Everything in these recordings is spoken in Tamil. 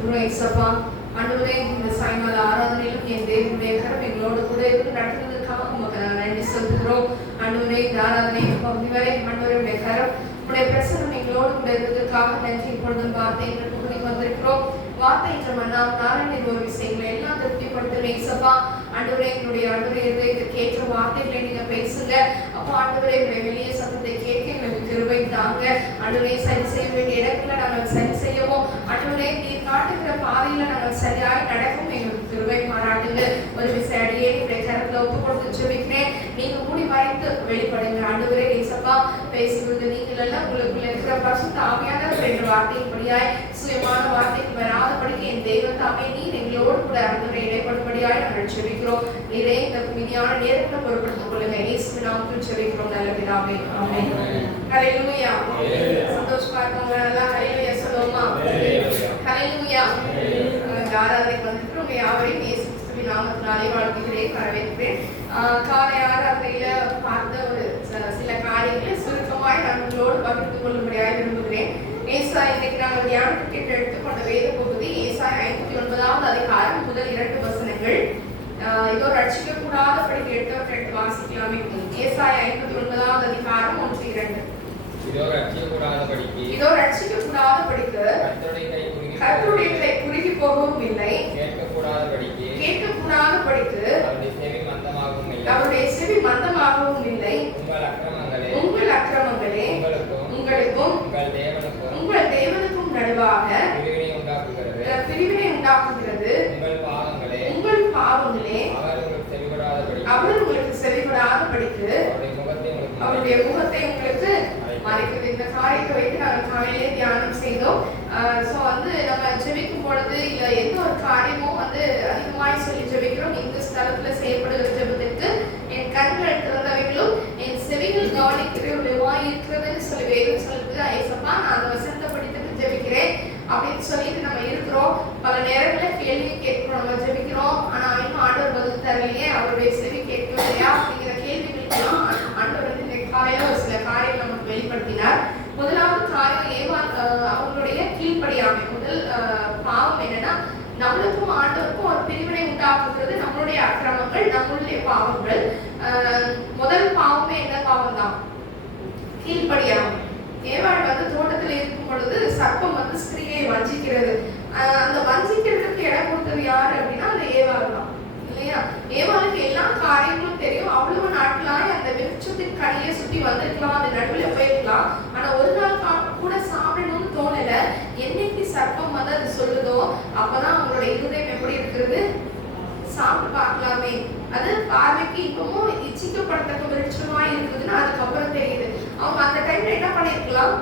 ஸ்தோத்திரிக்கிறோம் இயேசப்பா. ஆண்டவரே, இந்த சாயங்கால ஆராதனையிலும் என் தேவனுடைய கரம் எங்களோடு கூட இருந்து நடத்துவதற்காக உமக்கு நன்றி சொல்கிறோம். ஆண்டவரே, இந்த ஆராதனை பகுதி வரை ஆண்டவருடைய கரம் உடைய பிரசனம் எங்களோடு கூட இருந்ததற்காக நன்றி. இப்பொழுதும் வார்த்தை எங்களுக்கு வந்திருக்கிறோம். வார்த்தை என்ற மன்னாம் நாராயண ஒரு விஷயங்களை எல்லாம் திருப்திப்படுத்தும் இயேசப்பா. ஆண்டவரே, எங்களுடைய ஆண்டவரே இதற்கு ஏற்ற வார்த்தைகளை நீங்க பேசுங்க அப்போ. ஆண்டவரே, எங்களுடைய வெளிய சத்தத்தை கேட்க எங்களுக்கு கிருபை தாங்க. ஆண்டவரே, சரி செய்ய வேண்டிய இடத்துல நாங்கள் சரி செய்யவும், ஆண்டவரே நீர் காட்டுகிற பாதையில நாங்கள் சரியாய் நடக்கும் எங்களுக்கு கிருபை பாராட்டுங்க. ஒரு விஷயம் அடியே என்னுடைய கரத்துல ஒப்பு கொடுத்து ஜெபிக்கிறேன். நீங்க மூடி மறைத்து வெளிப்படுங்க ஆண்டவரே. இயேசப்பா, பேசுவது நீங்கள் எல்லாம் உங்களுக்குள்ள இருக்கிற பரிசுத்த ஆவியானவர் என்ற வார்த்தையின்படியாய் சுயமான வார்த்தைக்கு வராதபடிக்கு என் தெய்வத்தாமே நீர் எங்களோடு கூட ஆண்டவரை இடைப்படும்படியாய் நாங்கள் ஜெபிக்கிறோம். நீரே இந்த மீதியான நேரத்தில் பொறுப்படுத்திக் கொள்ளுங்க. இயேசுவின் நாமத்தில் ஜெபிக்கிறோம் நல்ல பிதாவே, ஆமென். ஹல்லேலூயா. சந்தோஷமா இருக்கவங்க எல்லாம் ஹல்லேலூயா சொல்லுவோமா? ஹல்லேலூயா. ஆராதனைக்கு வந்திருக்கிறோம் யாவரையும் இயேசு கிறிஸ்துவின் நாமத்தினாலே வாழ்த்துகிறேன், வரவேற்கிறேன். காலை ஆராதனையில பார்த்த ஒரு சில காரியங்களை சுருக்கமாய் நான் உங்களோடு பகிர்ந்து கொள்ளும்படியாக விரும்புகிறேன். ஏசாயா, இன்னைக்கு நாங்கள் தியானத்திற்கு எடுத்துக்கொண்ட வேத பகுதி ஏசாயா 59வது அதிகாரம் முதல் 2 வசனங்கள். இதோ ரட்சிக்கக்கூடாதபடிக்கு 8 வாசிக்கலாமே. ஏசாயா 59வது அதிகாரம் 1-2. இதோ ரட்சிக்கக்கூடாதபடிக்கு கர்த்தருடைய கை குறுகி போகவும் இல்லை, கேட்கக்கூடாதபடிக்கு அவருடைய செவி மந்தமாகவும் இல்லை. உங்கள் அக்கிரமங்களே உங்களுக்கும் உங்கள் தேவனுக்கும் நடுவாக பிரிவினை உண்டாக்குகிறது. உங்கள் பாவங்களே அவர் உங்களுக்கு செவிகொடாதபடிக்கு அவருடைய முகத்தை உங்களுக்கு மறைக்குது. இந்த காரியத்தை வைத்து நாங்கள் காலையிலே தியானம் செய்தோம். நம்ம ஜெபிக்கும் பொழுது இல்லை எந்த ஒரு காரியமும் அதிகமாய் சொல்லி ஜெபிக்கிறோம். இந்த ஸ்தலத்துல செய்யப்படுகிற ஜெபத்திற்கு என் கண்கள் திறந்தவைகளும் என் செவிகள் கவனிக்கிறவர்களுமாய் இருக்கிறதுன்னு சொல்லி வேதம் சொல்லுது. ஐசப்பா, நான் அந்த வசனத்தை படித்துட்டு ஜெபிக்கிறேன் அப்படின்னு சொல்லிட்டு நம்ம இருக்கிறோம். பல நேரங்களில் கேள்வி கேட்கிறோம், நம்ம ஜெபிக்கிறோம், ஆனா இன்னும் ஆண்டவர் பதில் தரலையே, அவருடைய செவி கேட்கலையா அப்படிங்கிற கேள்விகளுக்கெல்லாம் ஆண்டவர் இந்த காலையில ஒரு சில காரியங்கள் நமக்கு வெளிப்படுத்தினார். முதலாவது காரியம் ஏவாள் அவங்களுடைய கீழ்ப்படியாமை. முதல் பாவம் என்னன்னா, நம்மளுக்கும் ஆண்டவருக்கும் ஒரு பிரிவினை உண்டாக்குகிறது நம்மளுடைய அக்கிரமங்கள், நம்மளுடைய பாவங்கள். முதல் பாவமே என்ன பாவம் தான்? கீழ்ப்படியாமை. ஏவாள் தோட்டத்தில் இருக்கும் பொழுது சர்ப்பம் ஸ்திரீயை வஞ்சிக்கிறது. அந்த வஞ்சிக்கிறதுக்கு இடம் கொடுத்தது யாரு அப்படின்னா அந்த ஏவாள் தான், இல்லையா? ஏவாளுக்கு எல்லா காரியங்களும் தெரியும். அவ்வளவு நாட்களாய் அந்த விருட்சத்தின் கனியை சுற்றி வந்திருக்கலாம், அது நடுவில் போயிருக்கலாம். ஆனா ஒரு நாள் கூட சாப்பிடணும்னு தோணல. என்னைக்கு சர்ப்பம் அது சொல்லுதோ அப்பதான் அவங்களுடைய இருதயம் எப்படி இருக்கிறது? சாப்பிட்டு பார்க்கலாமே, அது பார்வைக்கு இப்பவும் இச்சிக்கப்படுத்தக்க விருட்சமா இருக்குதுன்னு அதுக்கப்புறம் தெரியுது. அவங்க அந்த டைம்ல என்ன பண்ணிருக்கலாம்?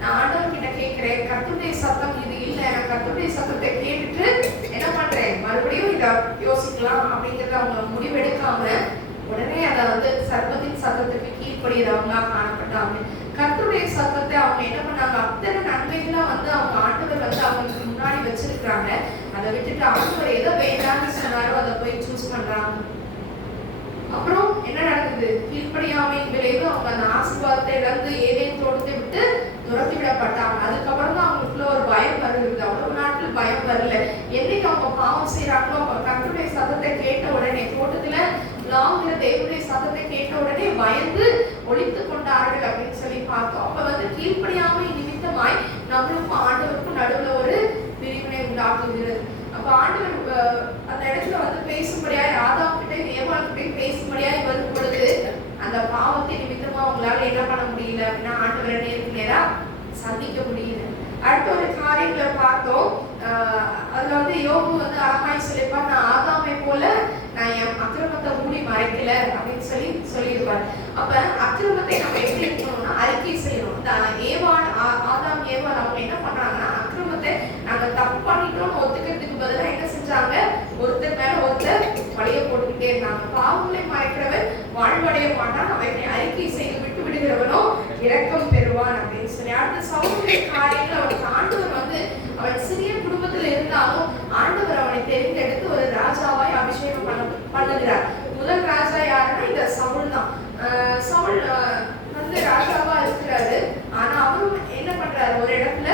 நான் ஆண்டவர் கிட்ட கேட்கிறேன், கர்த்தருடைய சத்தம் இது இல்லை, நான் கர்த்தருடைய சத்தத்தை கேட்டுட்டு என்ன பண்றேன், மறுபடியும் இதை யோசிக்கலாம் அப்படிங்கிறத அவங்க முடிவெடுக்காம உடனே அதை சர்ப்பத்தின் சத்தத்துக்கு கீழ்படுகிறவங்களா காணப்பட்டாங்க. கர்த்தருடைய சத்தத்தை அவங்க என்ன பண்ணாங்க? அத்தனை நன்மைகளா அவங்க ஆண்டவர் அவங்களுக்கு முன்னாடி வச்சிருக்கிறாங்க. அதை விட்டுட்டு ஆண்டவர் எதை வேண்டாம்னு சொன்னாரோ அதை போய் சூஸ் பண்றாங்க. அப்புறம் என்ன நடக்குது? கீழ்ப்படியாமையின் விளைவு அவங்க அந்த ஆசீர்வாதத்தை இழந்து ஏதேன் தோட்டத்தை விட்டு துரத்தி விடப்பட்டாங்க. அதுக்கப்புறம் தான் அவங்களுக்குள்ள ஒரு பயம் வருகிறது. அவ்வளவு நாட்கள் பயம் வரல. என்னைக்கு அவங்க பாவம் செய்யறாங்களோ அவங்க கர்த்தருடைய சத்தத்தை கேட்ட உடனே, தோட்டத்துல லாங்கிற தேவனுடைய சத்தத்தை கேட்ட உடனே பயந்து ஒழித்து கொண்டார்கள் அப்படின்னு சொல்லி பார்த்தோம். அப்ப கீழ்ப்படியாமை நிமித்தமாய் நம்மளுக்கும் ஆண்டவருக்கும் நடுவுல ஒரு பிரிவினை உண்டாக்குகிறது. அப்ப ஆண்டவர் அந்த இடத்துல பேசும்படியாய் ஆதாம் கிட்ட ஏவாள் கிட்ட பேசும்படியாய் வரும் பொழுது அந்த பாவத்தை நிமித்தமா அவங்களால என்ன பண்ண முடியல அப்படின்னா ஆண்டவரை நேருக்கு நேரா சந்திக்க முடியல. அடுத்த ஒரு காரியங்களை பார்த்தோம். அதுல யோபு அழகாய் சொல்லியிருப்பார், நான் ஆதாமை போல நான் என் அக்கிரமத்தை மூடி மறைக்கல அப்படின்னு சொல்லியிருப்பார். அப்ப அக்கிரமத்தை நம்ம எப்படி இருக்கணும்னா அறிக்கை செய்யணும். ஆதாம் ஏவாள் அவங்க என்ன பண்றாங்கன்னா, அக்கிரமத்தை நாங்க தப்பு பண்ணிட்டோம்னு ஒத்துக்கிறதுக்கு பதிலாக என்ன செஞ்சாங்க? ஒருத்தர் மேல ஒருத்தர் பழைய போட்டுக்கிட்டே இருந்தாங்க. பாவங்களை மறைக்கிறவன் வாழ்வடைய மாட்டான், அவனை அறிக்கை செய்து விட்டு விடுகிறவனோ இரக்கம் பெறுவான் அப்படின்னு சொல்லி. அடுத்த சௌகரிய காரியங்கள் அவனுக்கு ஆண்டவர் அவன் சிறிய குடும்பத்தில் இருந்தாலும் ஆண்டவர் அவனை தெரிந்தெடுத்து ஒரு ராஜாவாய் அபிஷேகம் பண்ணுகிறார். முதல் ராஜா யாருன்னா இந்த சவுல் தான். சவுல் ராஜாவா இருக்கிறாரு. ஆனா அவரும் என்ன பண்றாரு? ஒரு இடத்துல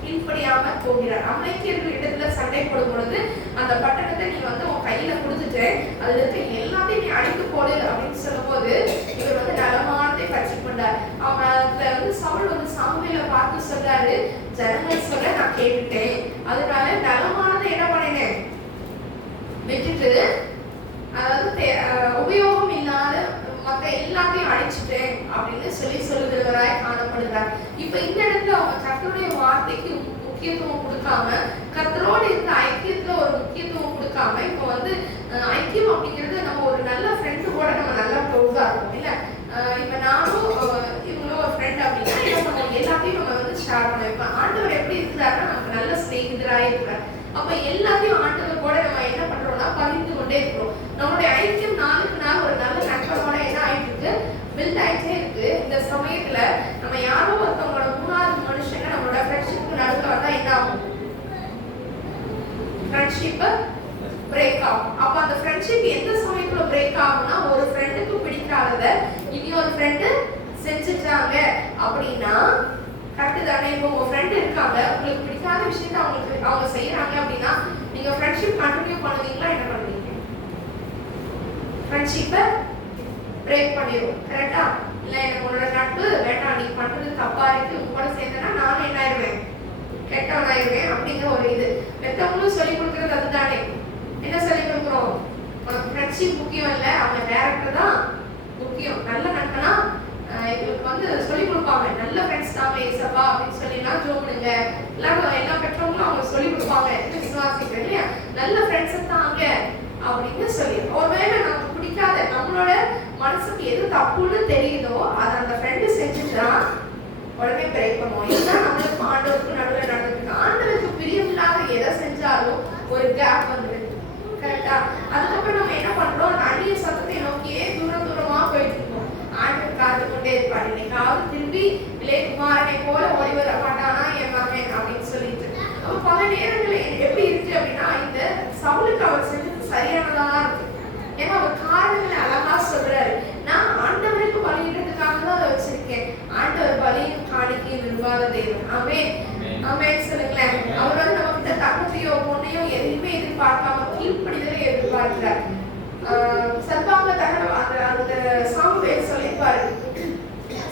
கீழ்ப்படியாம போகிறார். சொல்கிறார். அமலேக்கியர்கள் இடத்துல சண்டை போடும் பொழுது அந்த பட்டணத்தை நீ வந்து உன் கையில கொடுத்துட்டு அதுல இருக்க எல்லாத்தையும் நீ அழித்து போடு அப்படின்னு சொல்லும் போது இவர் வந்து நலமானதை பற்றி கொண்டார். அவன் வந்து சவுல் வந்து சாமுவேலை பார்த்து சொல்றாரு, ஜனங்கள் சொல்ல நான் கேட்டுட்டேன், அதனால நலமானதை என்ன பண்ணினேன் விட்டுட்டு, அதாவது உபயோகம் இல்லாத மற்ற எல்லாத்தையும் அழிச்சிட்டேன் அப்படின்னு சொல்லுகிறவராய் காணப்படுகிறார். இப்ப இந்த இடத்துல அவங்க கர்த்தருடைய வார்த்தைக்கு முக்கியத்துவம் கொடுக்காம, கர்த்தரோடு இருந்த ஐக்கியத்துல ஒரு முக்கியத்துவம் கொடுக்காம, இப்ப வந்து ஐக்கியம் அப்படிங்கிறது நம்ம ஒரு நல்ல ஃப்ரெண்டு கூட நம்ம நல்லா க்ளோஸா இருக்கும் இல்ல. இப்ப நானும் இவங்களும் ஒரு ஃப்ரெண்ட் அப்படின்னா நம்ம எல்லாத்தையும் நம்ம வந்து ஷேர் பண்ண வைப்போம். ஆண்டவர் எப்படி இருக்கிறாருன்னா நமக்கு நல்ல ஸ்நேகிதராக இருக்கிறார். அப்ப எல்லாத்தையும் ஆண்டவர் கூட நம்ம என்ன பண்றோம்னா பகிர்ந்து கொண்டே இருக்கிறோம். நம்மளுடைய ஐக்கியம் நாளுக்கு நாள் ஒரு நல்ல நட்போட என்ன ஆயிட்டு இருக்கு, பில்ட் ஆயிட்டே இருக்கு. இந்த சமயத்துல நம்ம யாரோ ஒருத்தவங்களோட மூணாவது மனுஷங்க நம்மளோட ஃப்ரெண்ட்ஷிப்க்கு நடுவில் வந்தா என்ன ஆகும், ஃப்ரெண்ட்ஷிப் பிரேக் ஆகும். அப்ப அந்த ஃப்ரெண்ட்ஷிப் எந்த சமயத்துல பிரேக் ஆகும்னா, ஒரு ஃப்ரெண்டுக்கு பிடிக்காதத இன்னொரு ஃப்ரெண்டு செஞ்சுட்டாங்க அப்படின்னா கரெக்ட் தானே. இப்போ உங்க ஃப்ரெண்ட் இருக்காங்க, உங்களுக்கு பிடிக்காத விஷயத்த அவங்க செய்யறாங்க அப்படின்னா நீங்க ஃப்ரெண்ட்ஷிப் கண்டினியூ பண்ணுவீங்களா, என்ன பண்ணுவீங்க? ஃப்ரெண்ட்ஷிப்பை பிரேக் பண்ணிடுவோம் கரெக்டா. இல்ல எனக்கு உன்னோட நட்பு வேண்டாம், நீ பண்றது தப்பா இருக்கு, உங்களோட சேர்ந்தனா நானும் என்ன ஆயிடுவேன், கெட்டவன் ஆயிடுவேன் அப்படிங்கிற ஒரு இது. பெத்தவங்களும் சொல்லி கொடுக்கறது அதுதானே. என்ன சொல்லி கொடுக்குறோம், உனக்கு ஃப்ரெண்ட்ஷிப் முக்கியம் இல்லை, அவங்க டேரக்டர் தான் முக்கியம். நல்ல நட்பனா எங்களுக்கு வந்து சொல்லி கொடுப்பாங்க, நல்ல ஃப்ரெண்ட்ஸ் தான் ஏசப்பா அப்படின்னு சொல்லிலாம் ஜோமுடுங்க எல்லா பெற்றவங்களும் அவங்க சொல்லி கொடுப்பாங்க, விசுவாசிக்கிறேன் இல்லையா, நல்ல ஃப்ரெண்ட்ஸை தாங்க அப்படின்னு சொல்லி. ஒருவேளை நமக்கு பிடிக்காத, நம்மளோட மனசுக்கு எது தப்புன்னு தெரியுதோ அதை அந்த ஃப்ரெண்டு செஞ்சுட்டா உடனே பிரேக் பண்ணுவோம். இதுதான் நம்மளுக்கு ஆண்டவருக்கு நடுவில் நடந்துருக்கு. ஆண்டவருக்கு பிரியமில்லாத எதை செஞ்சாலும் ஒரு கேப் வந்துருக்கு கரெக்டா. அதுக்கப்புறம் நம்ம என்ன பண்றோம், அந்த அந்நிய சத்தத்தை நோக்கியே தூரமா போயிட்டு இருக்கோம். ஆண்டவர் காத்து கொண்டே இருப்பார், இன்னைக்காவது திரும்பி இளையகுமாரனை போல ஓடி வர மாட்டானா என் மகன் அப்படின்னு சொல்லிட்டு. அப்ப பல நேரங்களில் எப்படி இருக்கு அப்படின்னா, இந்த சவுலுக்கு அவர் செஞ்சது சரியானதா இருக்கு. ஏன்னா அவர் காரணங்களை அழகா சொல்றாரு, நான் ஆண்டவருக்கு பலியிடுறதுக்காக தான் அதை வச்சிருக்கேன். ஆண்டவர் பலியும் காணிக்கையும் விரும்பாத தேவன். ஆமென் ஆமென் சொல்லுங்களேன். அவர் வந்து நம்ம கிட்ட தகுதியோ பொண்ணையோ எதுவுமே எதிர்பார்க்காம கீழ்ப்படிதலை எதிர்பார்க்கிறார். சர்வாங்க தகன அந்த சாமுவேல் சொல்லியிருப்பாரு,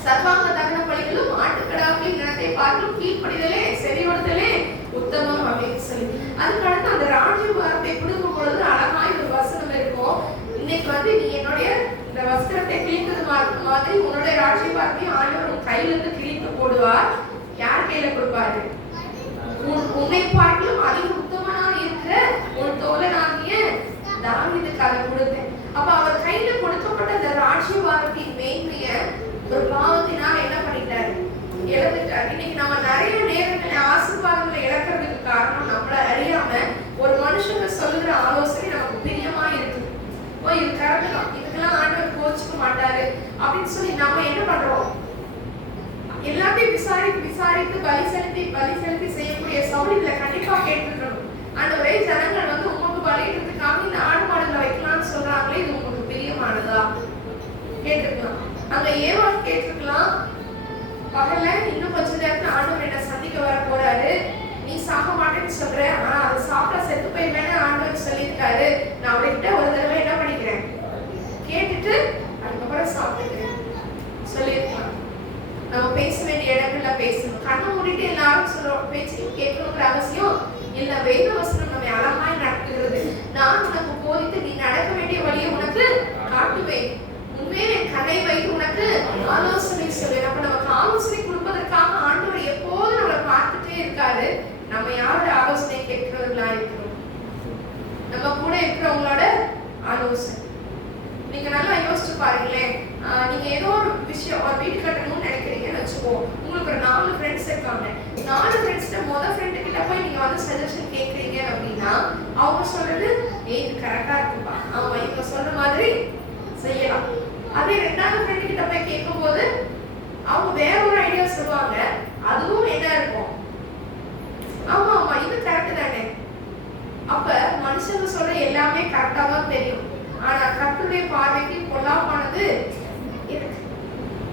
சர்வாங்க தகன பலிகளும் ஆட்டுக்கடாக்களின் இனத்தை பார்க்கும் கீழ்ப்படிதலே செவியோடுதலே உத்தமம் அப்படின்னு சொல்லி. அதுக்கடுத்து அந்த ராஜ்யபாரத்தை கொடுக்கும் பொழுது அழகாய் ஒரு வசனம் இருக்கும், இன்னைக்கு வந்து நீ என்னுடைய இந்த வஸ்திரத்தை கிழித்தது மாதிரி உன்னுடைய ராஜ்யபாரத்தையும் ஆண்டவர் உன் கையில இருந்து கிழித்து போடுவார். யார் கையில கொடுப்பாரு, உன்னை பார்க்கலும் அதிக உத்தமனாக இருக்கிற உன் தோழனாகிய தாவீதுக்கு அதை கொடுத்தேன். அப்ப அவர் கையில கொடுக்கப்பட்ட அந்த ராஜ்யபாரத்தின் மேன்மைய ஒரு பாவத்தினால் என்ன பண்ணிட்டாரு, இழந்துட்டாரு. இன்னைக்கு நம்ம நிறைய நேரங்களில் ஆசீர்வாதங்களை இழக்கிறதுக்கு காரணம் நம்மள அறியாம ஒரு மனுஷங்க சொல்லுற ஆலோசனை நமக்கு பிரியமா இருக்குது. ஓ இது கரெக்ட் தான், இதுக்கெல்லாம் ஆண்டவர் கோச்சிக்க மாட்டாரு அப்படின்னு சொல்லி நம்ம என்ன பண்றோம், எல்லாத்தையும் விசாரித்து பலி செலுத்தி செய்யக்கூடிய சவுலிகளை கண்டிப்பா கேட்டுக்கணும். ஆண்டவரே ஜனங்கள் வந்து உங்களுக்கு பலியிடுறதுக்காக இந்த ஆடு மாடுகளை வைக்கலாம்னு சொல்றாங்களே, இது உங்களுக்கு பிரியமானதா கேட்டுக்கலாம். அங்க ஏவாள் கேட்டுக்கலாம், பகல்ல இன்னும் கொஞ்ச நேரத்துல ஆண்டவர் என்ன சந்திக்க வர போறாரு, நீ சாக மாட்டேன்னு சொல்ற, ஆனா அதை சாப்பிட்டா செத்து போயிருவேன்னு ஆண்டவர் சொல்லியிருக்காரு, நான் அவர்கிட்ட ஒரு தடவை என்ன பண்ணிக்கிறேன் கேட்டுட்டு அதுக்கப்புறம் சாப்பிட்டுக்கிறேன் சொல்லியிருக்கலாம். நம்ம பேச வேண்டிய இடங்கள்ல பேசணும். கண்ணை மூடிட்டு எல்லாரும் சொல்ற பேச்சையும் கேட்கணுங்கிற அவசியம் இல்ல. வேத வசனம் நம்ம அழகாய் நடத்துகிறது. நான் உனக்கு போதித்து நீ நடக்க வேண்டிய வழியை உனக்கு காட்டுவேன், உண்மையிலே கண்ணை வைத்து உனக்கு ஆலோசனை சொல்வேன். அப்ப நமக்கு ஆலோசனை கொடுப்பதற்காக ஆண்டவர் எப்போதும் நம்மளை பார்த்துட்டே இருக்காரு. நம்ம யாரோட ஆலோசனை கேட்கிறவர்களா இருக்கிறோம், நம்ம கூட இருக்கிறவங்களோட ஆலோசனை. நீங்க நல்லா யோசிச்சு பாருங்களேன், நீங்க ஏதோ ஒரு விஷயம் ஒரு வீடு கட்டணும்னு நினைக்கிறீங்கன்னு வச்சுக்கோம், உங்களுக்கு ஒரு 4 ஃப்ரெண்ட்ஸ் இருக்காங்க. 4 ஃப்ரெண்ட்ஸ்ல முதல் ஃப்ரெண்டு கிட்ட போய் நீங்க வந்து சஜஷன் கேட்குறீங்க அப்படின்னா அவங்க சொல்றது இது கரெக்டா இருக்குப்பா, அவங்க இவங்க சொல்ற மாதிரி செய்யலாம். அதே 2வது ஃப்ரெண்டு கிட்ட போய் கேட்கும் போது அவங்க வேற ஒரு ஐடியா சொல்லுவாங்க, அதுவும் என்ன இருக்கும், ஆமா ஆமா இது கரெக்ட் தானே. அப்ப மனுஷங்க சொல்ற எல்லாமே கரெக்டா தான் தெரியும், ஆனா கர்த்தருடைய பார்வைக்கு பொல்லாப்பானது இருக்கு.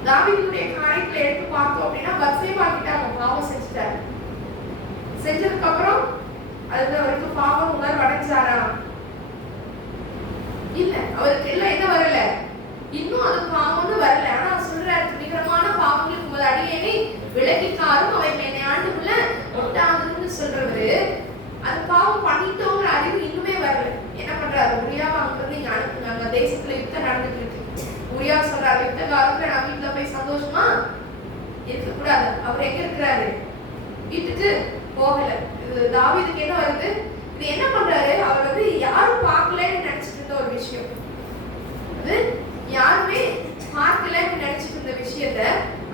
தாவீதுடைய காரியங்களை எடுத்து பார்த்தோம் அப்படின்னா பத்சேபா கிட்ட அவங்க பாவம் செஞ்சுட்டாரு. செஞ்சதுக்கு அப்புறம் அது அவருக்கு பாவம் உணர்வு அடைஞ்சாரா? இல்ல, அவருக்கு எல்லாம் என்ன வரல, இன்னும் அது பாவம்னு வரல. ஆனா சொல்றாரு, துணிகரமான பாவங்களுக்கு உங்கள் அடியேனை விலகிக்காரும் அவை என்னை ஆண்டுக்குள்ள ஒட்டாதுன்னு சொல்றவரு, அது பாவம் பண்ணிட்டோங்கிற அறிவு இன்னுமே வரல. என்ன பண்றாரு, உரியாவை அங்கிருந்து இங்க அனுப்புங்க, அங்க தேசத்துல யுத்தம் நடந்துட்டு இருக்கு. உரியா சொல்றாரு, யுத்த காலத்துல நான் வீட்டுல போய் சந்தோஷமா இருக்க கூடாது. அவர் எங்க இருக்கிறாரு, வீட்டுக்கு போகல. இது தாவீதுக்கு என்ன வருது, இது என்ன பண்றாரு, அவர் வந்து யாரும் பார்க்கலன்னு நினைச்சிட்டு இருந்த ஒரு விஷயம், அது யாருமே பார்க்கலன்னு நினைச்சிட்டு இருந்த விஷயத்த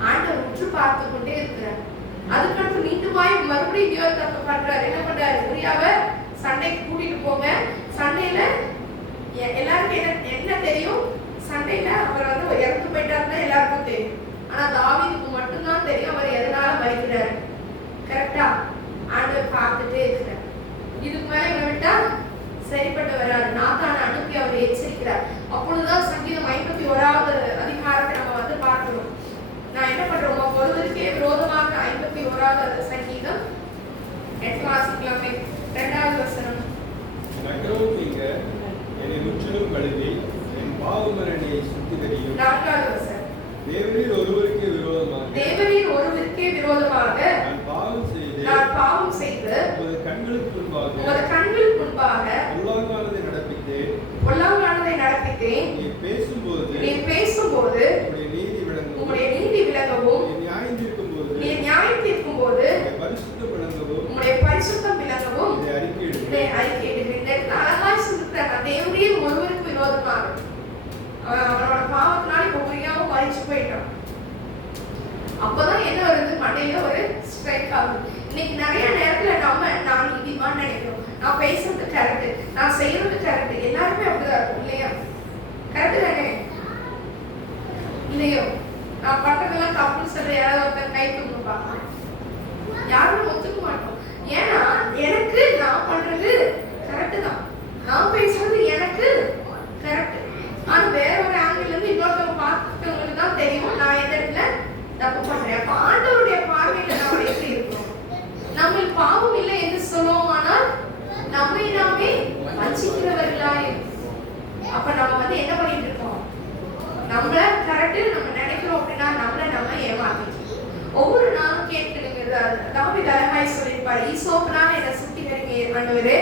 ஆண்டவர் உற்று பார்த்து கொண்டே இருக்கிறார். அதுக்கடுத்து மீண்டுமாய் மறுபடியும் இன்னொரு தப்பு பண்றாரு. என்ன பண்றாரு, உரியாவை சண்டைக்கு கூட்டிட்டு போங்க. சண்டையில எல்லாருக்கும் என்ன தெரியும், சண்டையில அவர் வந்து இறந்து போயிட்டாருன்னா எல்லாருக்கும் தெரியும். ஆனா தாவீதுக்கு மட்டும்தான் தெரியும் அவர் எதனால மறிக்கிறாரு. கரெக்டா ஆண்டவர் பார்த்துட்டே இருக்கிறார். இதுக்கு மேல இவரை விட்டா சரிப்பட்டு வராது. நாத்தானை அனுப்பி அவரை எச்சரிக்கிறார். அப்பொழுதுதான் சங்கீதம் 51வது அதிகாரத்தை நம்ம வந்து பார்க்கிறோம். நான் என்ன பண்றோம், ஒருவருக்கே விரோதமாக 51வது சங்கீதம் 8 வாசிக்கலாமே. 2வது வசனம். நகரவும் நீங்க என்னை முற்றிலும் கழுவி என் பாவமரணியை சுத்திகரியும். 4வது வசனம். தேவரீர் ஒருவருக்கே விரோதமாக நான் பாவம் செய்து உமது கண்களுக்கு முன்பாக பொல்லாங்கானதை நடப்பித்தேன். நீர் பேசும்போது உம்முடைய நீதி விளங்கவும் நீர் நியாயம் தீர்க்கும்போது உம்முடைய பரிசுத்தம் விளங்கவும் இதை அறிக்கையிடுகிறேன். அழகாய் சொல்லிருக்கிறார், தேவரீர் ஒருவருக்கு விரோதமாக. அவனோட பாவத்தினால இப்ப புரியாம மறிச்சு போயிட்டான். அப்பதான் என்ன வருது, மண்டையில ஒரு ஸ்ட்ரைக் ஆகுது. இன்னைக்கு நிறைய நேரத்துல நான் நீதிமான்னு நினைக்கிறோம், நான் பேசுறது கரெக்ட், நான் செய்யறது கரெக்ட். எல்லாருமே அப்படிதான் இருக்கும் இல்லையா? கரெக்ட் தானே? இல்லையோ? நான் பண்றதெல்லாம் தப்புன்னு சொல்ற யாராவது ஒருத்தர் கை தூக்குப்பாங்க, யாரும் ஒத்துக்க மாட்டோம். ஏன்னா எனக்கு நான் பண்றது கரெக்ட் தான், நான் பேசுறது எனக்கு கரெக்ட். ஆனா வேற ஒரு ஆங்கிள் இருந்து இன்னொருத்தவங்க பார்த்துட்டவங்களுக்கு தான் தெரியும் நான் எந்த இடத்துல தப்பு பண்றேன். அப்ப ஆண்டவருடைய பார்வையில நம்ம எப்படி இருக்கோம்? நம்ம பாவம் இல்லை என்று சொல்லுவோம், ஆனால் நம்மை நாமே வஞ்சிக்கிறவர்களாய். அப்ப நம்ம வந்து என்ன பண்ணிட்டு இருக்கோம், நம்மள கரெக்ட் நம்ம நினைக்கிறோம் அப்படின்னா நம்மள நம்ம ஏமாத்திட்டு ஒவ்வொரு நாளும் கேட்கணுங்க. தாவீது அழகாய் சொல்லியிருப்பாரு, ஈசோப்பினால என்னை சுத்திகரிங்க ஆண்டவரே,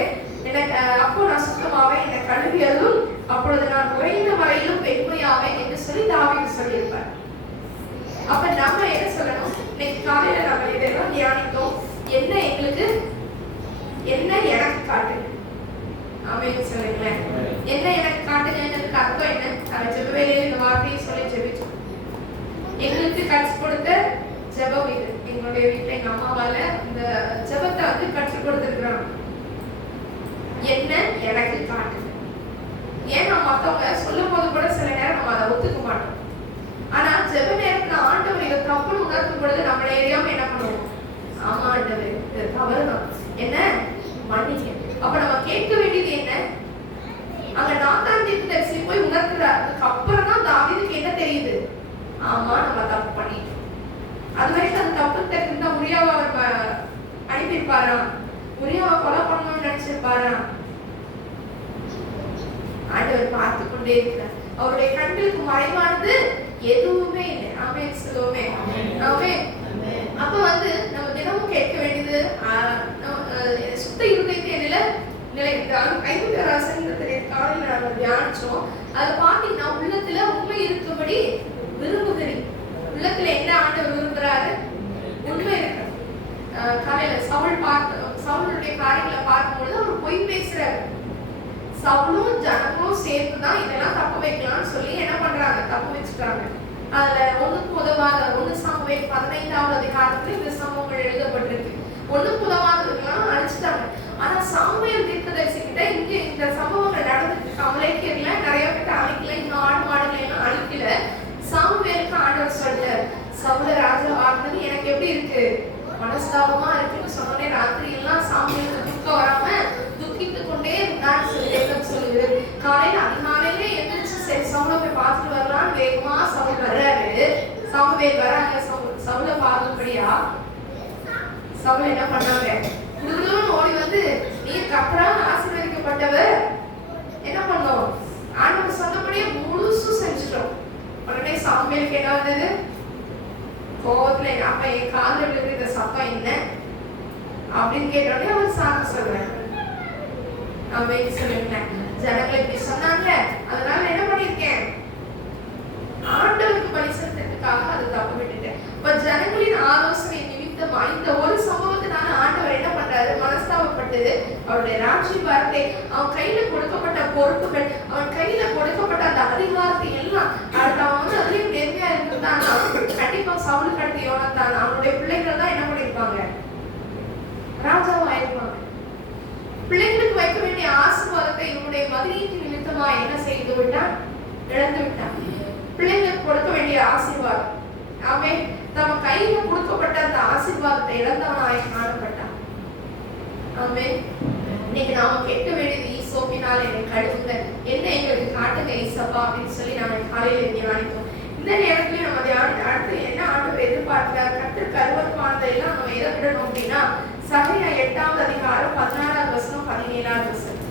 எனக்கு அப்போ நான் சுத்தமாவேன், என்னை கழுவியதும் அப்பொழுது நான் உறைந்த வரையிலும் வெண்மையாவேன் என்று சொல்லி தாவீது சொல்லியிருப்பார். அப்ப நம்ம என்ன சொல்லணும், இன்னைக்கு காலையில நம்ம இதெல்லாம் தியானித்தோம். என்ன எங்களுக்கு, என்ன எனக்கு காட்டுங்க, ஆமென் சொல்லுங்களேன். என்ன எனக்கு காட்டுங்க, அர்த்தம் என்ன? ஜெபவேளையில இந்த வார்த்தையை சொல்லி ஜெபிச்சோம். எங்களுக்கு கற்றுக் கொடுத்த ஜெபம் இது. எங்களுடைய வீட்டுல எங்க அம்மாவால இந்த ஜெபத்தை வந்து கற்றுக் கொடுத்துருக்குறாங்க. என்ன எனக்கு காட்டுங்க. ஏன்னா மத்தவங்க சொல்லும் போது கூட சில நேரம் நம்ம அதை ஒத்துக்க மாட்டோம். ஆனா ஜெப நேரத்துல ஆண்டவர் இதை தப்புன்னு உணர்த்தும் பொழுது நம்மள ஏரியாம என்ன பண்ணுவோம், ஆமா ஆண்டவர் இது தவறுதான், என்ன மன்னிக்க. அப்ப நம்ம கேட்க வேண்டியது என்ன, அங்க நாத்தான் தீர்க்கதரிசி போய் உணர்த்துறாரு. அதுக்கு அப்புறம் தான் தாவீதுக்கு என்ன தெரியுது, ஆமா நம்ம தப்பு பண்ணிட்டோம். அது வரைக்கும் அந்த தப்பு தெரிஞ்சா உரியாவை அவர் அனுப்பியிருப்பாரா, உரியாவை கொலை பண்ணணும்னு நினைச்சிருப்பாரா? ஆண்டவர் பார்த்து கொண்டே இருக்கிறார். அவருடைய கண்களுக்கு மறைவானது எதுவுமே இல்லை. ஆமென் சொல்லுவோமே. ஆமென். அப்ப வந்து நம்ம தினமும் கேட்க வேண்டியது, சுத்த இருதயத்தை நிலைத்தால் 56 சங்கீதத்திலே காலையில் நம்ம தியானிச்சோம். அதை பார்த்தீங்கன்னா உள்ளத்துல உண்மை இருக்கும்படி விரும்புகிறேன். உள்ளத்துல என்ன ஆண்டவர் விரும்புறாரு, உண்மை இருக்கு. காலையில சவுலுடைய காரியங்களை பார்க்கும்பொழுது அவர் பொய் பேசுறாரு. சவுலும் ஜனமும் சேர்த்துதான் இதெல்லாம் தப்பு வைக்கலாம்னு சொல்லி என்ன பண்றாங்க, தப்பு வச்சுக்கிறாங்க. அதுல ஒண்ணுக்கு உதவாத 1 சாமுவேல் 15வது அதிகாரத்துல இந்த சம்பவங்கள் எழுதப்பட்டிருக்கு. ஒண்ணுக்கு உதவாததுக்கெல்லாம் அழிச்சுட்டாங்க. ஆனா சாமுவேல் தீர்க்கதரிசி கிட்ட இங்க இந்த சம்பவங்கள் நடந்துட்டு அமலேக்கியர்ல நிறைய பேர் அழிக்கல, இன்னும் ஆடு மாடுகளை எல்லாம் அழிக்கல. சாமுவேலுக்கு ஆண்டவர் சொல்றாரு, சவுல ராஜா ஆகுனது எனக்கு எப்படி இருக்கு, மனஸ்தாபமா இருக்குன்னு சொன்னோடனே ராத்திரி எல்லாம் சாமுவேலுக்கு துக்கம் வராம துக்கித்து கொண்டே இருந்தான்னு சொல்லி சொல்லுது. காலையில அதிகாலையிலே எந்திரிச்சு சரி சவுல போய் பார்த்துட்டு வரலான்னு வேகமா சவுல் வர்றாரு. சாமுவேல் வராங்க. சவுல பார்க்கும்படியா சவுல் என்ன பண்ணாங்க, குடுகுடுன்னு ஓடி வந்து நீ நீருக்கு அப்புறம் ஆசீர்வதிக்கப்பட்டவர் என்ன பண்ணோம்? ஆண்டவர் சொன்னபடியே முழுசு செஞ்சிட்டோம். உடனே சாமுவேலுக்கு என்ன வந்தது? கோவத்துல அப்ப என் காதுல விழுது இந்த சத்தம் என்ன அப்படின்னு கேட்டோடனே அவர் சாக சொல்றேன். நான் போய் சொல்லிட்டேன், ஜனங்களை இப்படி சொன்னாங்க, அதனால என்ன பண்ணிருக்கேன்? ஆண்டவருக்கு பலி செலுத்துறதுக்காக அதை தப்பு விட்டுட்டேன். இப்ப ஜனங்களின் ஆலோசனை நிமித்தமா இந்த ஒரு சம்பவத்தினால ஆண்டவர் என்ன பண்றாரு? மனஸ்தாபப்பட்டது. அவருடைய ராஜ்யபாரத்தை, அவன் கையில கொடுக்கப்பட்ட பொறுப்புகள், அவன் கையில கொடுக்கப்பட்ட அந்த அதிகாரத்தை எல்லாம் அவன் வந்து அதுலயும் நேர்மையா இருந்தானா கண்டிப்பா சவுலுக்கு அடுத்து யோனத்தான் அவனுடைய பிள்ளைகள் தான் என்ன பண்ணிருப்பாங்க? ராஜாவா ஆயிருப்பாங்க. பிள்ளைகளுக்கு வைக்க வேண்டிய ஆசீர்வாதத்தை இவனுடைய மதியீட்டு நிமித்தமா என்ன செய்து விட்டான்? இழந்து விட்டான். பிள்ளைங்களுக்கு கொடுக்க வேண்டிய ஆசீர்வாதம், அவன் தம் கையில கொடுக்கப்பட்ட அந்த ஆசீர்வாதத்தை இழந்தவனாய் காணப்பட்டான். ஆமென். இன்னைக்கு நாம கேட்க வேண்டியது, ஈசோப்பினால் என்னை கழுவுங்க, என்ன எங்களுக்கு காட்டுங்க ஈசப்பா அப்படின்னு சொல்லி நாம காலையில தியானிப்போம். இந்த நேரத்துல நம்ம அடுத்து என்ன ஆண்டவர் எதிர்பார்க்கிறார்? கர்த்தர் கருவறுப்பானதை எல்லாம் நம்ம எதை விடணும் அப்படின்னா, சகரியா 8ஆம் அதிகாரம் 16ஆவது வசனம் 17ஆவது வசனம்.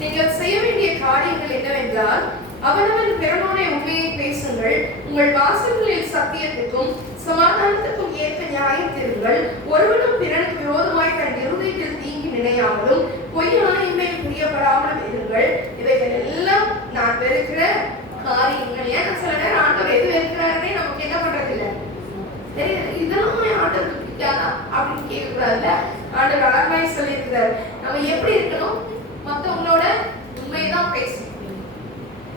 நீங்கள் செய்ய வேண்டிய காரியங்கள் என்னவென்றால், அவரவர் பிறனோட உண்மையை பேசுங்கள், உங்கள் வாசல்களில் சத்தியத்துக்கும் சமாதானத்துக்கும் ஏற்ற நியாயம் தீருங்கள், ஒருவனும் பிறனுக்கு விரோதமாய் தன் இருதயத்தில் தீங்கி நினையாமலும் பொய்யான இன்மையில் புரியப்படாமலும் இருங்கள். இவைகள் எல்லாம் நான் வெறுக்கிற காரியங்கள். ஏன்னா சில நேரம் ஆண்டவர் எது வெறுக்கிறாருன்னே நமக்கு என்ன பண்றது இல்லை, தெரியல. இதெல்லாம் ஆண்டவருக்கு பிடிக்காதா அப்படின்னு கேட்கக்கூடாதுல்ல. ஆண்டவர் அழகாய் சொல்லியிருக்கிறார், நம்ம எப்படி இருக்கணும்? மற்றவங்களோட உண்மைதான் பேசணும்.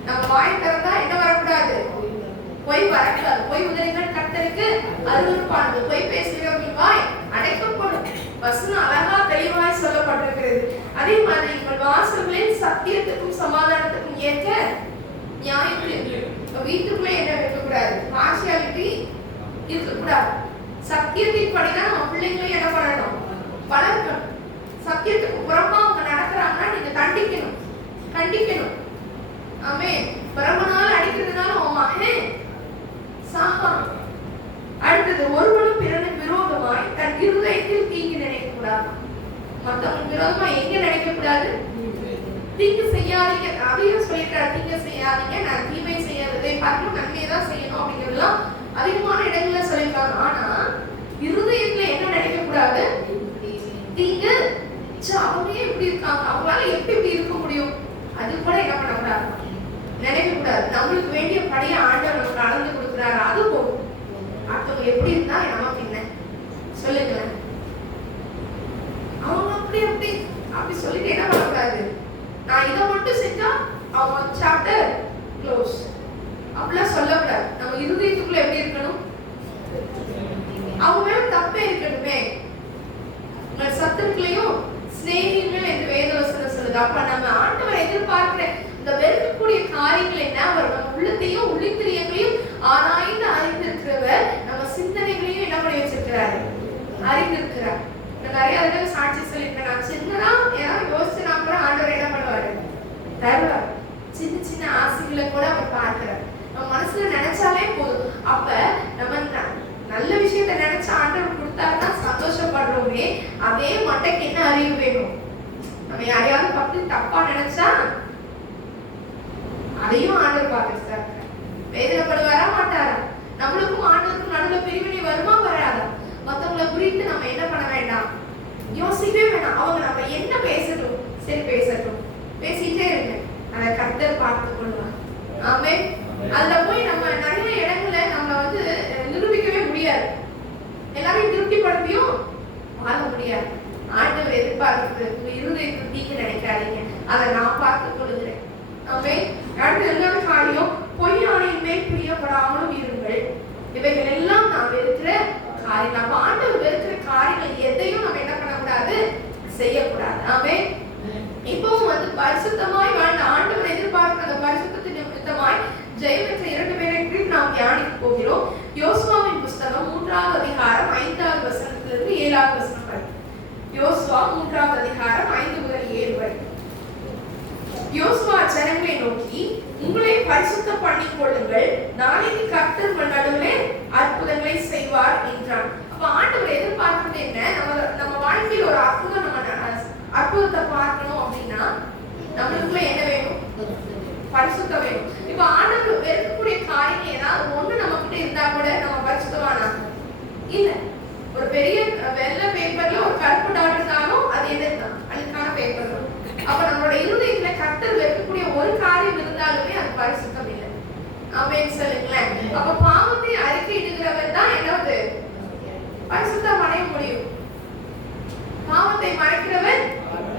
நம்ம வாய் திறந்தா என்ன வரக்கூடாது? பொய் வரக்கூடாது. பொய் உதவிகள் கர்த்தருக்கு அருவருப்பானது. பொய் பேசுகிறவர்கள் வாய் அடைக்கப்படும். வசனம் அழகா தெளிவாய் சொல்லப்பட்டிருக்கிறது. அதே மாதிரி உங்கள் வாசல்களில் சத்தியத்துக்கும் சமாதானத்துக்கும் ஏற்ற நியாயங்கள். வீட்டுக்குள்ள என்ன இருக்கக்கூடாது? பார்ஷியாலிட்டி இருக்கக்கூடாது. சத்தியத்தின் படிதான் நம்ம பிள்ளைங்களையும் என்ன பண்ணணும்? வளர்க்கணும். சத்தியத்துக்கு புறமா அவங்க நடக்கிறாங்கன்னா நீங்க கண்டிக்கணும், கண்டிக்கணும். ஆமென். பிரமனால் அடிக்கிறதுனால உன் மகன் சாகான். அடுத்தது, ஒருவனும் பிறனுக்கு விரோதமாய் தன் இருதயத்தில் தீங்கு நினைக்க கூடாது. மற்றவங்க விரோதமா எங்க நினைக்க கூடாது? தீங்கு செய்யாதீங்க. அதையும் சொல்லிட்டாரு, தீங்கு செய்யாதீங்க, நான் தீமை செய்யாததை பார்க்கணும், நன்மையை தான் செய்யணும் அப்படிங்கிறதுலாம் அதிகமான இடங்கள்ல சொல்லியிருக்காங்க. ஆனா இருதயத்துல என்ன நினைக்க கூடாது? தீங்கு. அவங்க எப்படி இருக்காங்க, அவங்களால எப்படி இருக்க முடியும், அது கூட என்ன பண்ணக்கூடாது, நினைக்க கூடாது. நம்மளுக்கு வேண்டிய படிய ஆண்டவர் நமக்கு அளந்து கொடுக்குறாரு, அது போகும். அடுத்தவங்க எப்படி இருந்தா நமக்கு என்ன சொல்லுங்களேன். அவங்க அப்படி அப்படி அப்படி சொல்லிட்டு என்ன பண்ணக்கூடாது? நான் இதை மட்டும் செஞ்சா அவங்க சாப்டர் க்ளோஸ் அப்படிலாம் சொல்லக்கூடாது. நம்ம இருதயத்துக்குள்ள எப்படி இருக்கணும்? அவங்க மேல தப்பே இருக்கட்டுமே. உங்கள் சத்துருக்களையும் ஸ்நேகிகள் என்று வேதவசனம் சொல்லுது. அப்ப நம்ம ஆண்டவரை எதிர்பார்க்கிற இந்த வெறுக்கக்கூடிய காரியங்கள் என்ன? அவர் நம்ம உள்ளத்தையும் உள்ளித்திரியங்களையும் ஆராய்ந்து அறிந்திருக்கிறவர், நம்ம சிந்தனைகளையும் என்ன பண்ணி வச்சிருக்கிறாரு? அறிந்திருக்கிறார். நிறைய தடவை சாட்சி சொல்லியிருக்கேன். நான் சின்னதா ஏதாவது யோசிச்சுனா கூட ஆண்டவர் என்ன பண்ணுவாரு? தருவார். சின்ன சின்ன ஆசைகளை கூட அவர் பார்க்கிறார். நம்ம மனசுல நினைச்சாலே போதும். அப்ப நம்ம நல்ல விஷயத்த நினைச்ச ஆண்டவர் கொடுத்தாருன்னா சந்தோஷப்படுறோமே, அதே மட்டைக்கு என்ன அறிவு வேணும்? நம்ம யாரையாவது பார்த்து தப்பா நினைச்சா அதையும் ஆண்டவர் பார்த்துட்டு தான் இருக்காரு. வேதனைப்படுவாரா மாட்டாரா? நம்மளுக்கும் ஆண்டவருக்கும் நடுவில் பிரிவினை வருமா வராதா? மற்றவங்களை குறித்து நம்ம என்ன பண்ண வேண்டாம், யோசிக்கவே வேண்டாம். அவங்க நம்ம என்ன பேசட்டும், சரி பேசட்டும், பேசிட்டே இருங்க, அதை கர்த்தர் பார்த்து கொள்வார். ஆமென். அதுல போய் நம்ம நிறைய இடங்கள்ல நம்ம வந்து நிரூபிக்கவே முடியாது, எல்லாரையும் திருப்திப்படுத்தியும் வாழ முடியாது. ஆண்டவர் எதிர்பார்க்கிறது உங்க இருதயத்தை தீங்கு நினைக்காதீங்க, அதை நான் பார்த்து கொள்கிறேன். ஆமென். அடுத்து இன்னொரு காரியம், பொய்யானையின் மேல் பிரியப்படாமலும் இருங்கள். இவைகள் எல்லாம் நாம் வெறுக்கிற காரியம். நம்ம ஆண்டவர் வெறுக்கிற காரியங்கள் எதையும் நம்ம என்ன பண்ணக்கூடாது? செய்யக்கூடாது. ஆமென். இப்பவும் வந்து பரிசுத்தமாய் வாழ்ந்த ஆண்டவர் எதிர்பார்க்கிற அந்த பரிசுத்தத்தின் நிமித்தமாய் ஜெயம் பெற்ற 2 பேரை குறித்து நாம் தியானிக்க போகிறோம். யோசுவாவின் புஸ்தகம் 3ஆவது அதிகாரம் 5ஆவது வசனத்திலிருந்து 7ஆவது வசனம் வரை. யோசுவா 3ஆவது அதிகாரம் 5 முதல் 7 வரை. யோசுவா ஜனங்களை நோக்கி, உங்களை பரிசுத்தம் பண்ணிக் கொள்ளுங்கள், நாளைக்கு கர்த்தர் உங்கள் நடுவிலே அற்புதங்களை செய்வார் என்றான். அப்ப ஆண்டவர் முடியும். பாவத்தை மறைக்கிறவன்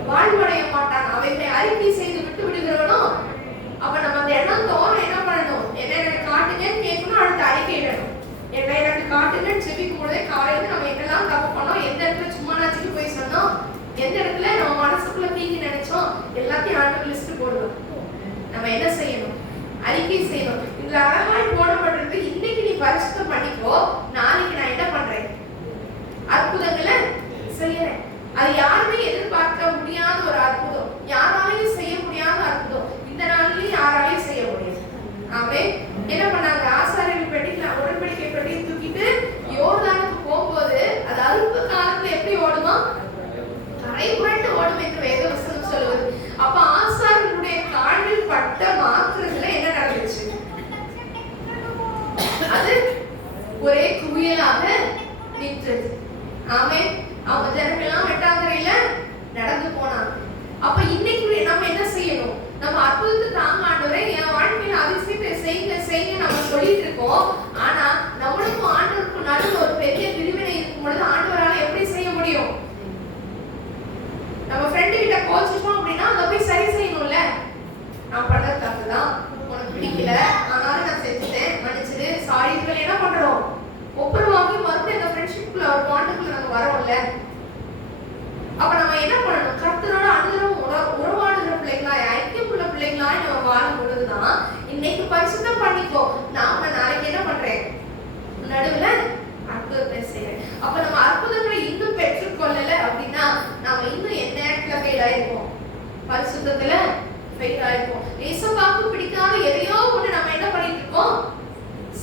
வாழ்வடைய மாட்டான். அவைகளை அறிக்கை செய்து விட்டு விடுகிறவனோ. அப்ப நம்ம அந்த எண்ணம் தோறும் என்ன பண்ணணும்? என்ன எனக்கு காட்டுங்கன்னு கேட்கணும், அடுத்து அறிக்கையிடணும். என்ன எனக்கு காட்டுங்கன்னு செபிக்கும் பொழுதே காலையில நம்ம என்னெல்லாம் தப்பு பண்ணோம், எந்த இடத்துல சும்மா நாச்சுக்கு போய் சொன்னோம், எந்த இடத்துல நம்ம மனசுக்குள்ள தீங்கி நினைச்சோம், எல்லாத்தையும் ஆண்டவர் லிஸ்ட் போடுவோம். நம்ம என்ன செய்யணும்? அறிக்கை செய்யணும். இதுல அழகாய் போடப்பட்டிருக்கு, இன்னைக்கு நீ பரிசுத்தம் பண்ணிக்கோ, நாளைக்கு நான் என்ன பண்றேன்? அற்புதங்களை செய்யறேன். அது யாருமே எதிர்பார்க்க முடியாத ஒரு அற்புதம், யாராலையும் செய்ய முடியாத அற்புதம். இந்த நாளிலேயும் யாராலையும் செய்ய முடியும். ஆமென். என்ன பண்ணாங்க? ஆசாரியர்கள் பெட்டில உடன்படிக்கை பெட்டியை தூக்கிட்டு யோர்தானுக்கு போகும்போது அது அறுப்பு காலத்துல எப்படி ஓடுமா? கரை புரண்டு ஓடும் என்று வேதவசனம் சொல்லுவது. அப்ப ஆசாரியர்களுடைய காலில் பட்ட மாத்திரத்துல என்ன நடந்துச்சு? அது ஒரே குவியலாக நின்றது. ஆமென். அவங்க ஜனங்கள் எல்லாம் வெட்டாந்தரையில நடந்து போனாங்க. அப்ப இன்னைக்கு நம்ம என்ன செய்யணும்? நம்ம அற்புதத்தை தாங்க ஆண்டவரே, என் வாழ்க்கையில அதிசயத்தை செய்யுங்க செய்யுங்க நம்ம சொல்லிட்டு இருக்கோம். ஆனா நம்மளுக்கும் ஆண்டவருக்கும் நடுவில் ஒரு பெரிய பிரிவினை இருக்கும் பொழுது ஆண்டவரால எப்படி செய்ய முடியும்? நம்ம ஃப்ரெண்டு கிட்ட கோச்சிட்டோம் அப்படின்னா அதை போய் சரி செய்யணும்ல. நான் பண்ணது தப்புதான், உனக்கு பிடிக்கல, அதனால நான் செஞ்சுட்டேன், மன்னிச்சிடு, சாரி. இதுல என்ன பண்றோம்? ஒப்புரவாகி மறுபடியும் அந்த ஃப்ரெண்ட்ஷிப்ல ஒரு பாண்டுக்குள்ள நம்ம வரோம்ல. அப்ப நம்ம என்ன பண்ணணும்? கர்த்தரோட அனுதினமும் உறவாடுகிற பிள்ளைங்களாய், ஐக்கியமுள்ள பிள்ளைங்களாய் நம்ம வாழும் பொழுதுதான் இன்னைக்கு பரிசுத்தம் பண்ணிக்கோ, நாம நாளைக்கு என்ன பண்றேன்? நடுவுல அற்புதத்தை செய்யறேன். அப்ப நம்ம அற்புதங்களை இன்னும் பெற்றுக்கொள்ளல அப்படின்னா நாம இன்னும் என்ன இடத்துல ஃபெயில் ஆயிருப்போம்? பரிசுத்தத்துல ஃபெயில் ஆயிருப்போம். ஏசப்பாவுக்கு பிடிக்காத எதையோ ஒண்ணு நம்ம என்ன பண்ணிட்டு இருக்கோம்?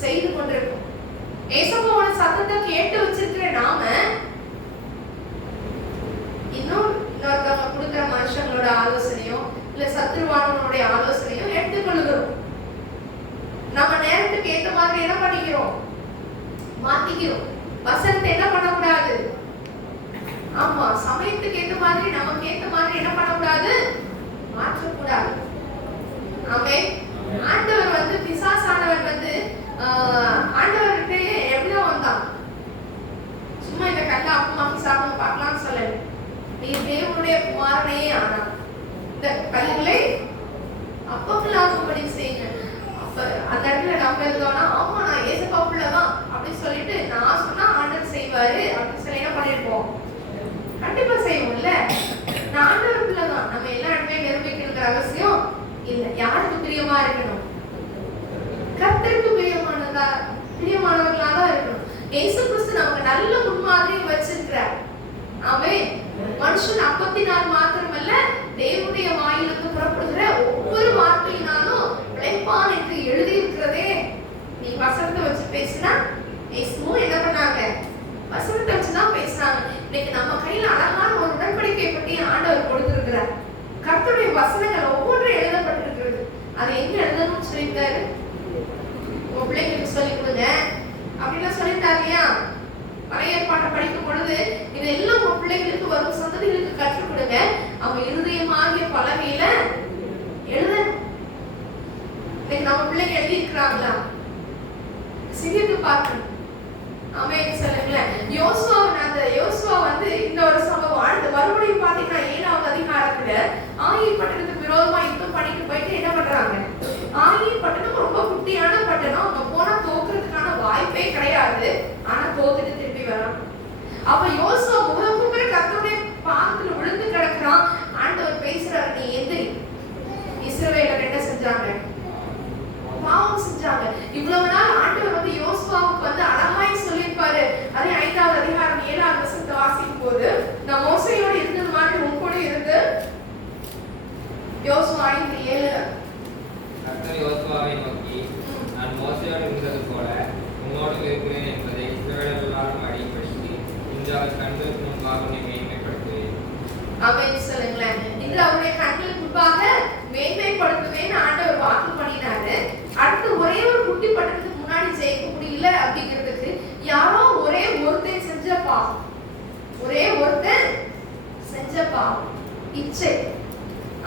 செய்து கொண்டிருக்கோம். ஏசப்பாவோட சத்தத்தை கேட்டு வச்சிருக்கிற நாம இன்னொருத்தவங்க கொடுக்குற மனுஷங்களோட ஆலோசனையோ இல்ல சத்துருவானவனுடைய ஆலோசனையோ எடுத்துக்கொள்கிறோம். நம்ம நேரத்துக்கு ஏற்ற மாதிரி என்ன பண்ணிக்கிறோம்? மாத்திக்கிறோம். வசனத்தை என்ன பண்ணக்கூடாது? ஆமா, சமயத்துக்கு ஏற்ற மாதிரி நமக்கு ஏற்ற மாதிரி என்ன பண்ணக்கூடாது? மாற்றக்கூடாது. ஆமென். ஆண்டவர் வந்து பிசாசானவர் வந்து ஆண்டவர்கிட்ட எப்படிதான் வந்தான்? சும்மா இந்த கல்ல அப்பமாக்கி சாப்பிட பார்க்கலாம்னு சொல்லல. நீ தேவனுடைய குமாரனே ஆனா இந்த கல்லுகளை அப்பங்களாகும்படி செய்யுங்க. அப்ப அந்த இடத்துல நம்ம இருந்தோம்னா ஆமா நான் ஏசப்பா பிள்ளைதான் அப்படின்னு சொல்லிட்டு நான் சொன்னா ஆண்டவர் செய்வாரு அப்படின்னு சொல்லி என்ன பண்ணிருப்போம்? கண்டிப்பா செய்வோம்ல. நான் ஆண்டவர் பிள்ளைதான், நம்ம எல்லா இடமே நிரூபிக்கணுங்கிற அவசியம் இல்ல. யாருக்கு பிரியமா இருக்கணும்? கர்த்தருக்கு பிரியமானவர்களா தான் இருக்கணும். இயேசு கிறிஸ்து நமக்கு நல்ல முன்மாதிரியை வச்சிருக்கிறார். ஆமென். மனுஷன் அப்பத்தினால் மாத்திரமல்ல, தேவனுடைய வாயிலிருந்து புறப்படுகிற ஒவ்வொரு வார்த்தையினாலும் பிழைப்பான் என்று எழுதி இருக்கிறதே. நீ வசனத்தை வச்சு பேசினா இயேசுவும் என்ன பண்ணாங்க? வசனத்தை வச்சுதான் பேசினாங்க. இன்னைக்கு நம்ம கையில அழகான ஒரு உடன்படிக்கை பற்றி ஆண்டவர் கொடுத்திருக்கிறார். கர்த்தருடைய வசனங்கள் ஒவ்வொன்றும் எழுதப்பட்டிருக்கிறது. அதை எங்க எழுதணும்னு சொல்லிட்டாரு? உங்க பிள்ளைங்களுக்கு சொல்லிக் கொடுங்க அப்படின்னா சொல்லிட்டாரு இல்லையா? பழைய ஏற்பாட்டை படிக்கும் பொழுது இதெல்லாம் உங்க பிள்ளைகளுக்கு வரும் சந்ததிகளுக்கு கற்றுக் கொடுங்க. அவங்க இருதயமாகிய பலகையில எழுதணும். இன்னைக்கு நம்ம பிள்ளைங்க எழுதி இருக்கிறாங்களா? சிரித்து பார்க்கணும். ஆமென் சொல்லுங்களேன். யோசுவா வந்து இந்த ஒரு சம்பவம் அடுத்த மறுபடியும் பாத்தீங்கன்னா 7வது அதிகாரத்துல ஆயி பட்டணத்துக்கு விரோதமா யுத்தம் பண்ணிட்டு போயிட்டு என்ன பண்றாங்க? ஆயி பட்டணம் ரொம்ப குட்டியான பட்டணம், அங்க போனா தோக்குறதுக்கான வாய்ப்பே கிடையாது. ஆனா தோத்துட்டு திருப்பி வரான். அப்ப யோசுவா முகமுறை கர்த்தருடைய பாதத்துல விழுந்து கிடக்குறான். ஆண்டவர் பேசுறாரு, நீ எந்திரி. இஸ்ரவேலர் என்ன செஞ்சாங்க? பாவம் செஞ்சாங்க. இவ்வளவு நாள் ஆண்டவர் வந்து யோசுவாவுக்கு வந்து அழகாய் சொல்லியிருப்பாரு. அதே 5வது அதிகாரம் 7வது வசனத்தை வாசிக்கும் போது நான் மோசையோடு இருந்தது மாதிரி உன் கூட இருந்து யோசுவா 5:7 கர்த்தர் யோசுவாவை நோக்கி, நான் மோசையோடு இருந்தது போல உன்னோடு இருக்கிறேன் என்பதை இஸ்ரவேலர் எல்லாரும் அறியப்படுத்தி இன்று அவர் கண்களுக்கு முன்பாக உன்னை மேன்மைப்படுத்துவேன். ஆமென் சொல்லுங்களேன். இன்று அவருடைய கண்களுக்கு முன்பாக மேன்மைப்படுத்துவேன்னு ஆண்டவர் வாக்கு பண்ணினாரு. அடுத்து ஒரே ஒரு குட்டி பட்டணத்துக்கு முன்னாடி ஜெயிக்க முடியல அப்படிங்கிறதுக்கு யாரோ ஒரே ஒருத்தன் செஞ்ச பாவம், ஒரே ஒருத்தன் செஞ்ச பாவம், இச்சை.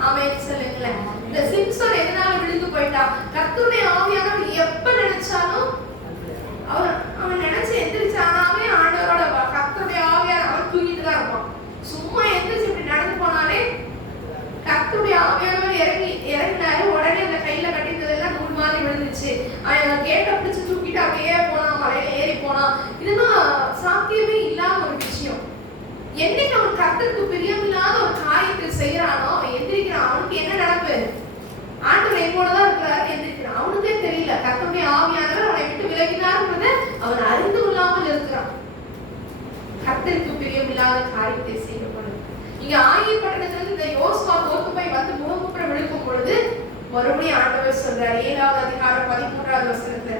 ஆமென் சொல்லுங்களேன். இந்த சிம்சோன் எதனால விழுந்து போயிட்டா? கர்த்தருடைய ஆவியானவர் எப்ப நினைச்சாலும் அவன் நினைச்சு எந்திரிச்சானாவே ஆண்டவரோட கர்த்தருடைய ஆவியான என்னைக்கு அவன் கர்த்தருக்கு பிரியமில்லாத ஒரு காரியத்தை செய்யறானோ அவன் எந்திரிக்கிறான். அவனுக்கு என்ன நடப்பு? ஆண்டவர் எங்கோடதான் இருக்கிறாரு, எந்திரிக்கிறான். அவனுக்கே தெரியல கர்த்தருடைய ஆவியானவர் அவனை விட்டு விலகினார்ன்றத அவன் அறிந்து கொள்ளாமல் இருக்கிறான். கர்த்தருக்கு பிரியமில்லாத காரியத்தை செய்யப்படும். இங்க ஆயி பட்டணத்துல இந்த யோசுவா தோத்து போய் வந்து முகமுப்புற விழுக்கும் பொழுது மறுபடியும் ஆண்டவர் சொல்றார் 7வது அதிகாரம் 13வது வசனத்துல,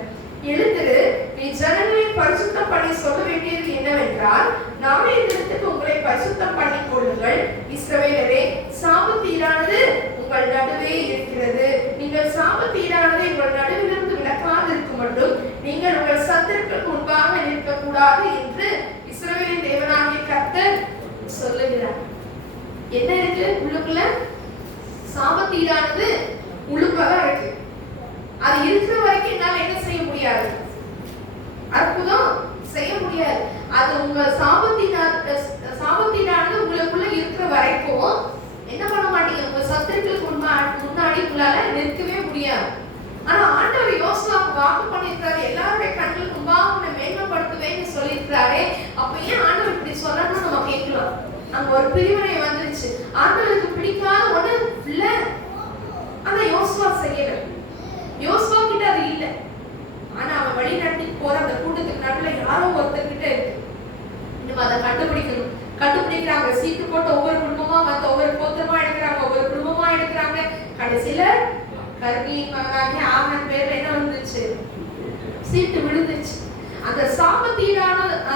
எழுந்திரு, நீ ஜனங்களை பரிசுத்தம் பண்ணி சொல்ல வேண்டியது என்னவென்றால், நாளைய தினத்துக்கு உங்களை பரிசுத்தம் பண்ணிக் கொள்ளுங்கள். இஸ்ரவேலரே, சாபத்தீடானது உங்கள் நடுவே இருக்கிறது. நீங்கள் சாபத்தீடானதை உங்கள் நடுவிலிருந்து விலக்காதிருக்கும் மட்டும் நீங்கள் உங்கள் சத்துருக்களுக்கு முன்பாக நிற்கக்கூடாது என்று இஸ்ரவேலின் தேவனாகிய கர்த்தர் சொல்லுகிறார். என்ன இருக்கு உள்ளுக்குள்ள? சாபத்தீடானது உள்ளுக்குள்ளதான் இருக்கு. அது இருக்கிற வரைக்கும் என்னால என்ன செய்ய முடியாது? அற்புதம் செய்ய முடியாது. அது உங்க சாபத்தினானது உங்களுக்குள்ள இருக்கிற வரைக்கும் என்ன பண்ண மாட்டீங்க? உங்க சத்துருக்களுக்கு முன்னாடி உங்களால நிற்கவே முடியாது. ஆனா ஆண்டவர் யோசுவாவுக்கு வாக்கு பண்ணியிருக்காரு, எல்லாருடைய கண்களுக்கு முன்பாக உன்னை மேன்மைப்படுத்துவேன்னு சொல்லியிருக்காரு. அப்ப ஏன் ஆண்டவர் இப்படி சொல்லணும்னு நம்ம கேட்கலாம். அங்க ஒரு பிரிவினை வந்துருச்சு. ஆண்டவருக்கு பிடிக்காத ஒண்ணு இல்ல. ஆனா யோசுவா செய்யல. யோசுவா கிட்ட அது இல்ல. ஆனா அவன் வழி நடத்தி போற அந்த கூட்டத்துக்கு நடுவுல யாரோ ஒருத்தர் கிட்ட இருக்கு. நம்ம அதை கண்டுபிடிக்கணும். கண்டுபிடிக்கிறாங்க. சீட்டு போட்டு ஒவ்வொரு குடும்பமா வந்து ஒவ்வொரு கோத்திரமா எடுக்கிறாங்க, ஒவ்வொரு குடும்பமா எடுக்கிறாங்க. கடைசியில கர்மி மகனாகி ஆமன் பேர்ல என்ன வந்துச்சு? சீட்டு விழுந்துச்சு. அந்த சாபத்தீடானதுக்கு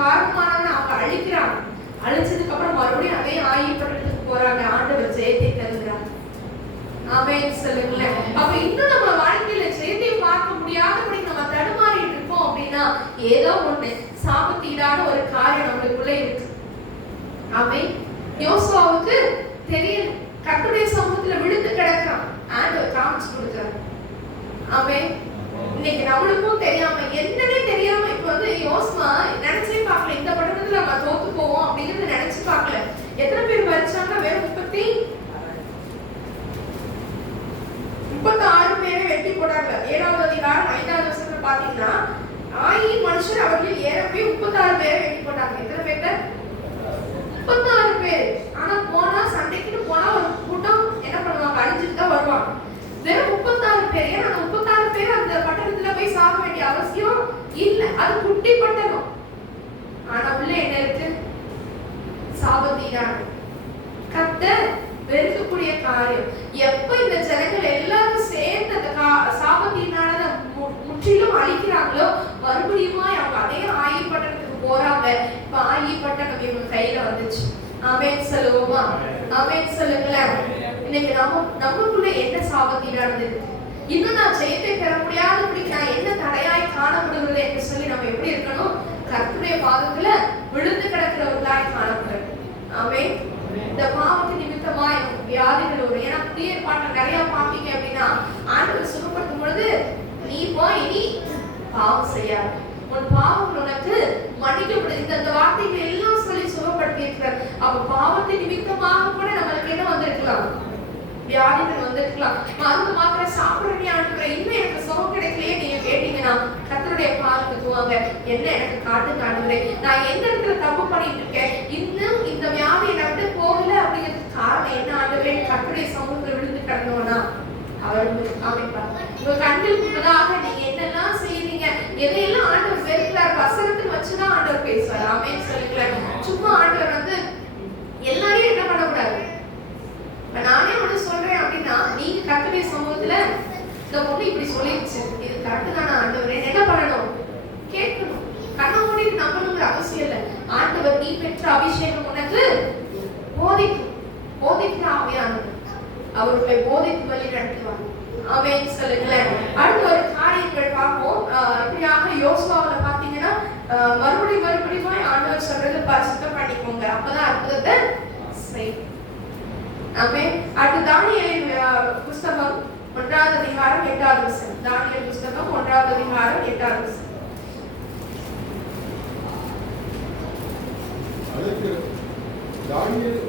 காரணமானவனை அவங்க அழிக்கிறாங்க. அழிச்சதுக்கு அப்புறம் மறுபடியும் அதே ஆயப்பட்டதுக்கு போறாங்க. ஆண்டவர் ஜெயத்தை தருகிறார். ஆமென் சொல்லுங்களேன். அப்ப இன்னும் நம்ம வாழ்க்கையில ஜெயத்தை பார்க்க முடியாதபடி நம்ம தடுமாறிட்டு இருக்கோம் அப்படின்னா ஏதோ ஒண்ணு சாபத்தீடான ஒரு காரியம் நம்மளுக்குள்ள இருக்கு. ஆமென். யோசுவாவுக்கு தெரியல. கர்த்தருடைய சமூகத்துல விழுந்து கிடக்குறான். ஆண்டவர் காமிச்சு கொடுக்கிறார். ஆமென். இன்னைக்கு நம்மளுக்கும் தெரியாம என்னன்னே தெரியாம இப்ப வந்து யோசுவா நினைச்சே பார்க்கல. இந்த பட்டணத்துல நம்ம தோத்து போவோம் அப்படிங்கறது நினைச்சு பார்க்கல. எத்தனை பேர் மரிச்சாங்க? வெறும் 36 பேரை வெட்டி போட்டாங்க. 7வது அதிகாரம் 5வது வசனத்துல பாத்தீங்கன்னா, ஆயிரம் மனுஷர் அவர்கள் ஏறவே 36 பேரை வெட்டி போட்டாங்க. எத்தனை பேர்? 36 பேர். ஆனா போனா சண்டைக்கு போனா ஒரு கூட்டம் என்ன பண்ணுவாங்க? அழிஞ்சிட்டு தான் வருவாங்க. வெறும் 36 பேர். ஏன்னா அந்த 36 பேர் அந்த பட்டணத்துல போய் சாக வேண்டிய அவசியம் இல்ல. அது குட்டி பட்டணம். ஆனா உள்ள என்ன இருக்கு? சாபத்தீடான கர்த்தர் வெறுக்கக்கூடிய காரியம். எப்ப இந்த ஜனங்கள் எல்லாரும் சேர்ந்து அந்த சாபத்தீடானதை முற்றிலும் அழிக்கிறாங்களோ மறுபடியும் அவங்க அதே ஆயி பட்டணத்துக்கு போறாங்க. இப்ப ஆயி பட்டணம் இவங்க கையில வந்துச்சு. ஆமென் சொல்லுவோமா? ஆமென் சொல்லுங்களேன். இன்னைக்கு நமக்குள்ள என்ன சாபத்தீடானது இருக்கு? இன்னும் நான் ஜெயத்தை பெற முடியாதபடி நான் என்ன தடையாய் காணப்படுகிறது என்று சொல்லி நம்ம எப்படி இருக்கணும்? கர்த்தருடைய பாதத்துல விழுந்து கிடக்கிறவர்களாய் காணப்படுறது. ஆமென். இந்த பாவத்தின் நிமித்தமா வியாதிகள் வரும். ஏன்னா புதிய பாட்டு நிறைய பாப்பீங்க அப்படின்னா ஆண்டவர் சுகப்படுத்தும் பொழுது நீ போய் இனி பாவம் செய்யாது, உன் பாவம் உனக்கு மன்னிக்கப்படுது. இந்த வார்த்தைகள் எல்லாம் சொல்லி சுகப்படுத்தி இருக்கிறார். அப்ப பாவத்தின் நிமித்தமாக கூட நம்மளுக்கு என்ன வந்திருக்கலாம்? வியாதிகள் வந்திருக்கலாம். மருந்து மாத்திரை சாப்பிடுறீங்க ஆண்டவரே, இன்னும் எனக்கு சுகம் கிடைக்கலையே நீங்க கேட்டீங்கன்னா கர்த்தருடைய பாதத்துக்கு வாங்க. என்ன எனக்கு காட்டுங்க ஆண்டவரே, நான் எந்த இடத்துல தப்பு பண்ணிட்டு இருக்கேன், இன்னும் இந்த வியாதி என்னை விட்டு போகல அப்படிங்கிறதுக்கு காரணம் என்ன ஆண்டவரே? கர்த்தருடைய சமூகத்துல விழுந்து கிடந்தோம்னா அவர் உங்களுக்கு காமிப்பார். உங்க கண்ணுக்கு முன்னதாக நீங்க என்னெல்லாம் செய்யறீங்க, எதையெல்லாம் ஆண்டவர் வெறுக்கிறார், வசனத்துக்கு வச்சுதான் ஆண்டவர் பேசுவார். ஆமென் சொல்லுங்களேன். சும்மா ஆண்டவர் வந்து எல்லாரையும் என்ன பண்ணக்கூடாது. நானே ஒண்ணு சொல்றேன் அப்படின்னா நீங்க கர்த்தருடைய சமூகத்துல இந்த பொண்ணு இப்படி சொல்லிடுச்சு, இது கரெக்ட் தானே ஆண்டவரே, என்ன பண்ணணும்? கேட்கணும். கண்ணை மூடிட்டு நம்பணுங்கிற அவசியம் இல்லை. ஆண்டவர் நீ பெற்ற அபிஷேகம் உனக்கு போதிக்கிற ஆவியானவர் அவர்களை போதித்து வழி நடத்துவார். ஆமென் சொல்லுங்களேன். அடுத்த ஒரு காரியங்கள் பார்ப்போம். இப்படியாக யோசுவாவுல பாத்தீங்கன்னா மறுபடியும் ஆண்டவர் சொல்றது பரிசுத்தம் பண்ணிக்கோங்க, அப்பதான் அற்புதத்தை செய்யும். ஆமென். அடுத்து தானியேலின் புஸ்தகம் 1வது அதிகாரம் 8வது வசனம். தானியேல் புஸ்தகம் 1வது அதிகாரம் 8வது வசனம். அதற்கு தானியேல்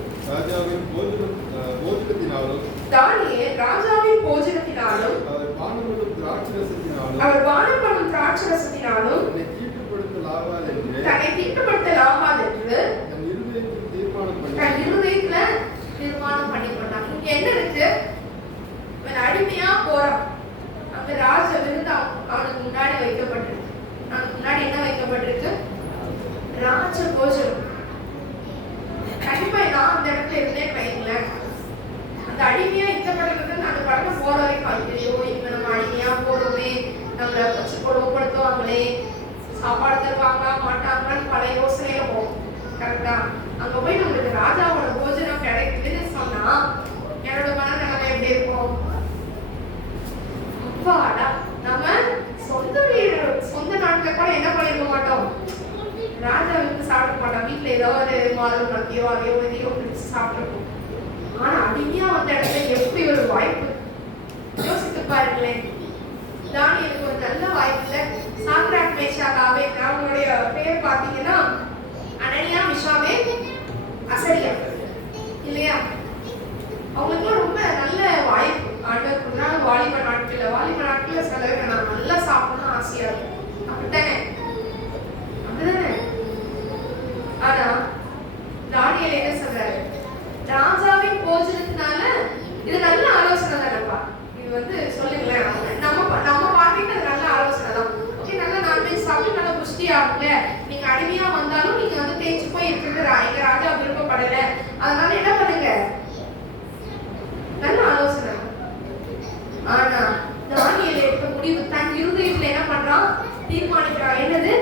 ராஜாவின் போஜனத்தினாலும் அவர் பானம் பண்ணும் திராட்சரசத்தினாலும் தன்னை தீட்டுப்படுத்தலாகாது என்று பச்ச போஜனம். கண்டிப்பா நான் அந்த இடத்துல இருந்தேன் வைங்களேன், அந்த அடிமையா இந்த படத்துல அந்த படத்தை போற வரைக்கும் ஐயோ இங்க நம்ம அடிமையா போறோமே, நம்மள வச்சு கொடுமைப்படுத்துவாங்களே, சாப்பாடு தருவாங்களா மாட்டாங்களான்னு பல யோசனையில போகும். கரெக்டா? அங்க போய் நம்மளுக்கு ராஜாவோட போஜனம் கிடைக்குதுன்னு சொன்னா என்னோட மனநிலைமை எப்படி இருக்கும்? அப்பாடா, நம்ம சொந்த வீடு சொந்த நாட்டுல கூட என்ன பண்ணிருக்க மாட்டோம், ராஜா வந்து சாப்பிட மாட்டோம், வீட்டுல ஏதாவது மாதம் நத்தியோ அதையோ இதையோ பிடிச்சு சாப்பிட்டுருக்கோம். ஆனா அடிமையா வந்த இடத்துல எப்படி ஒரு வாய்ப்பு, யோசித்து பாருங்களேன். தானியேலுக்கு ஒரு நல்ல வாய்ப்புல சாத்ராக் மேஷாக் ஆபேத், அவங்களுடைய பேர் பாத்தீங்கன்னா அனனியா மிஷாவே அசரியா இல்லையா? அவங்களுக்கு ரொம்ப நல்ல வாய்ப்பு. ஆண்டவர் கொடுத்தாங்க வாலிப நாட்கள்ல சில பேருக்கு நான் நல்லா சாப்பிடணும்னு ஆசையா இருக்கும். அப்படித்தானே? அப்படிதானே? ஆனா தானியேல் என்ன சொல்றாரு? ராஜாவின் போஜனத்தினால இது நல்ல ஆலோசனை தானப்பா, இது வந்து சொல்லுங்களேன், நம்ம பார்த்துட்டு அது நல்ல ஆலோசனை தான். ஓகே, நல்ல நான்வெஜ் சாப்பிட்டு நல்ல புஷ்டி ஆகல, நீங்க அடிமையா வந்தாலும் நீங்க வந்து தேய்ச்சி போய் இருக்கிறது எங்க ராஜா விருப்பப்படல, அதனால என்ன பண்ணுங்க, நல்ல ஆலோசனை. ஆனா தானியேல் எடுத்த முடிவு தன் இருதயத்துல என்ன பண்றான், தீர்மானிக்கிறான். என்னது?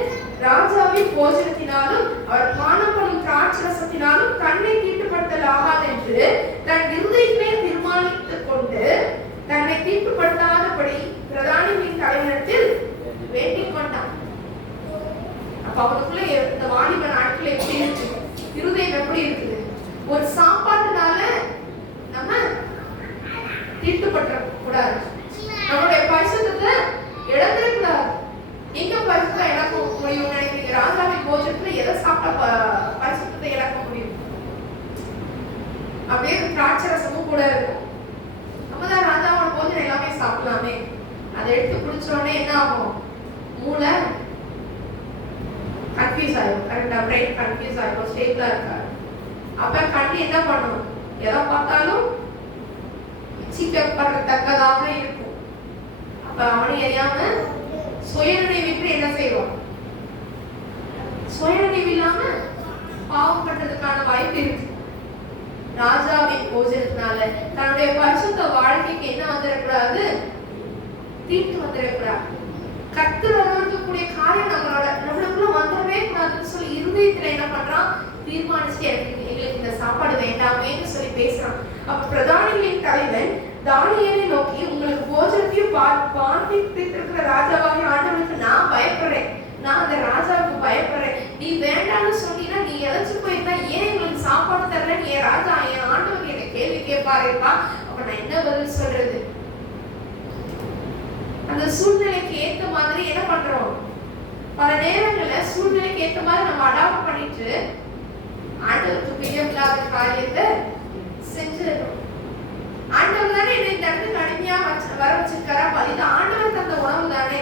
ராஜாவின் போஜனத்தினாலும் அவர் பானம் பண்ணும் திராட்சரசத்தினாலும் தன்னை தீட்டுப்படுத்தல் ஆகாது என்று தன் இருதயத்திலே தீர்மானித்துக் கொண்டு தன்னை தீட்டுப்படுத்தாதபடி பிரதானியின் தலைவரிடத்தில் வேண்டிக் கொண்டான். அப்ப அவனுக்குள்ள இந்த வாலிப நாட்கள் எப்படி இருக்கு, இருதயம் எப்படி இருக்குது? ஒரு சாப்பாட்டுனால நம்ம தீட்டுப்பட்ட கூடாது, நம்மளுடைய பரிசுத்தத்தை இழந்துடக்கூடாது. எங்க பரிசுத்தம் இழக்க முடியும் நினைக்கிறீங்க? ராஜாவின் போஜனத்துல எதை சாப்பிட்டா பரிசுத்தத்தை இழக்க முடியும்? அப்படியே திராட்சரசமும் கூட இருக்கும். நம்ம தான் ராஜாவோட போஜனம் எல்லாமே சாப்பிடலாமே, அதை எடுத்து குடிச்சோடனே என்ன ஆகும்? மூளை கன்ஃபியூஸ் ஆகும். கரெக்டா? பிரெயின் கன்ஃபியூஸ் ஆகும், ஸ்டேபிளா இருக்காது. அப்ப கண்ணு என்ன பண்ணும்? எதை பார்த்தாலும் சீக்கிரப்படத்தக்கதாக இருக்கும். அப்ப அவனை அறியாம சுயநினைவிற்கு என்ன செய்வோம்? சுயநினைவு இல்லாம பாவம் பண்றதுக்கான வாய்ப்பு இருக்கு. ராஜாவின் போஜனத்தினால தன்னுடைய பரிசுத்த வாழ்க்கைக்கு என்ன வந்துடக்கூடாது? தீட்டு வந்துடக்கூடாது. கர்த்தர் வரக்கூடிய காரியம் நம்மளுக்குள்ள வந்துடவே கூடாதுன்னு சொல்லி இருதயத்துல என்ன பண்றான்? தீர்மானிச்சு எங்களுக்கு இந்த சாப்பாடு வேண்டாமேன்னு சொல்லி பேசுறான். அப்ப பிரதானிகளின் தலைவன் தானியேலை நோக்கி, உங்களுக்கு போஜனத்தையும் பார்த்திருக்கிற ராஜாவாகிய ஆண்டவனுக்கு நான் பயப்படுறேன், நான் அந்த ராஜாவுக்கு பயப்படுறேன். நீ வேண்டாம்னு சொன்னீங்கன்னா, நீ இழைச்சு போயிருந்தா ஏன் எங்களுக்கு சாப்பாடு தரல, நீ ராஜா என் ஆண்டவர் என்ன கேள்வி கேட்பாருப்பா, அப்ப நான் என்ன பதில் சொல்றது? அந்த சூழ்நிலைக்கு ஏத்த மாதிரி என்ன பண்றோம்? பல நேரங்கள்ல சூழ்நிலைக்கு ஏத்த மாதிரி நம்ம அடாப்ட் பண்ணிட்டு ஆண்டவருக்கு பிரியமில்லாத காரியத்தை செஞ்சிடணும். ஆண்டவர் தானே என்ன இந்த இடத்துக்கு அடிமையா வர வச்சிருக்காரா, இது ஆண்டவர் தந்த உணவு தானே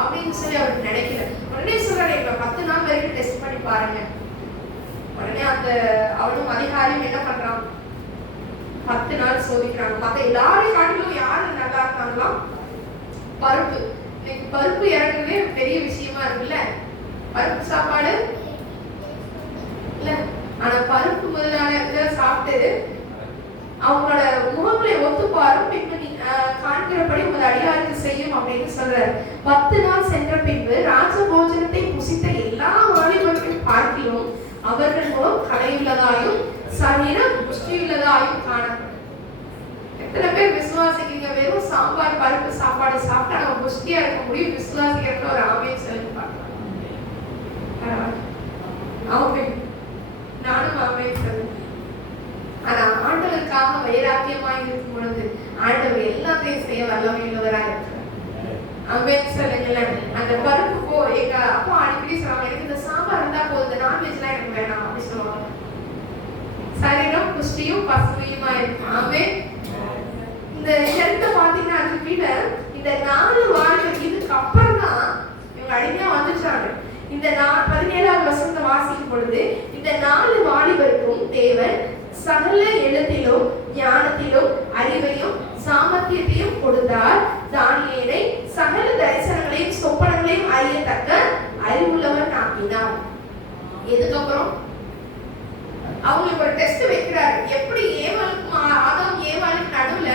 அப்படின்னு சொல்லி அவருக்கு நினைக்கல. உடனே சொல்றாரு, 10 நாள் வரைக்கும் டெஸ்ட் பண்ணி பாருங்க. உடனே அந்த அவனும் அதிகாரியும் என்ன பண்றான்? 10 நாள் சோதிக்கிறாங்க. மத்த எல்லாரையும் காட்டிலும் யாரு நல்லா இருக்காங்களாம்? பருப்பு. இன்னைக்கு பருப்பு இறங்குறதே பெரிய விஷயமா இருக்குல்ல. பருப்பு சாப்பாடு இல்ல, ஆனா பருப்பு முதலான சாப்பிட்டு அவங்களோட முகங்களை ஒத்துப்பாரும் பின்பு காண்கிறபடி உங்கள் அடியாருக்கு செய்யும் அப்படின்னு சொல்றாரு. 10 நாள் சென்ற பின்பு ராஜ போஜனத்தை புசித்த எல்லா வாலிபர்களையும் பார்க்கிலும் அவர்கள் முகம் கலையுள்ளதாயும் சரீரம் புஷ்டியுள்ளதாயும் காணப்படும். எத்தனை பேர் விசுவாசிக்கிறீங்க? வெறும் சாம்பார் பருப்பு சாப்பாடு சாப்பிட்டா நம்ம புஷ்டியா இருக்க முடியும்? விசுவாசிக்கிறதுல ஒரு ஆமையை சொல்லி பார்க்கலாம். நானும் ஆமையை சொல்லுவேன். ஆனா ஆண்டவருக்காக வைராக்கியமாய் இருக்கும் பொழுது ஆண்டவர் எல்லாத்தையும் செய்ய வல்லமையுள்ளவராக இருக்கிறார். ஆமென் சொல்லுங்களேன். அந்த பருப்பு எங்க அப்பா அடிக்கடி சொல்லுவாங்க, எனக்கு இந்த சாம்பார் இருந்தா போதும், நான்வெஜ்லாம் எனக்கு வேணாம் அப்படி சொல்லுவாங்க. சரீரம் புஷ்டியும் பசுமையுமா இருக்கும். ஆமென். இந்த இடத்தை பாத்தீங்கன்னா அது கீழே இந்த 4 வாலிபர் இதுக்கு அப்புறம் தான் இவங்க அடிமையா வந்துச்சாங்க. இந்த 17ஆவது வசனத்தை வாசிக்கும் பொழுது இந்த 4 வாலிபருக்கும் தேவன் சகல எழுத்திலும் ஞானத்திலும் அறிவையும் சாமர்த்தியத்தையும் கொடுத்தார். தானியேலை சகல தரிசனங்களையும் சொப்பனங்களையும் அறியத்தக்க அறிவுள்ளவன் ஆக்கினார். எதுக்கப்புறம் அவங்களுக்கு ஒரு டெஸ்ட் வைக்கிறாரு. எப்படி ஏவாளுக்கும் ஆதாம் ஏவாளுக்கு நடுவுல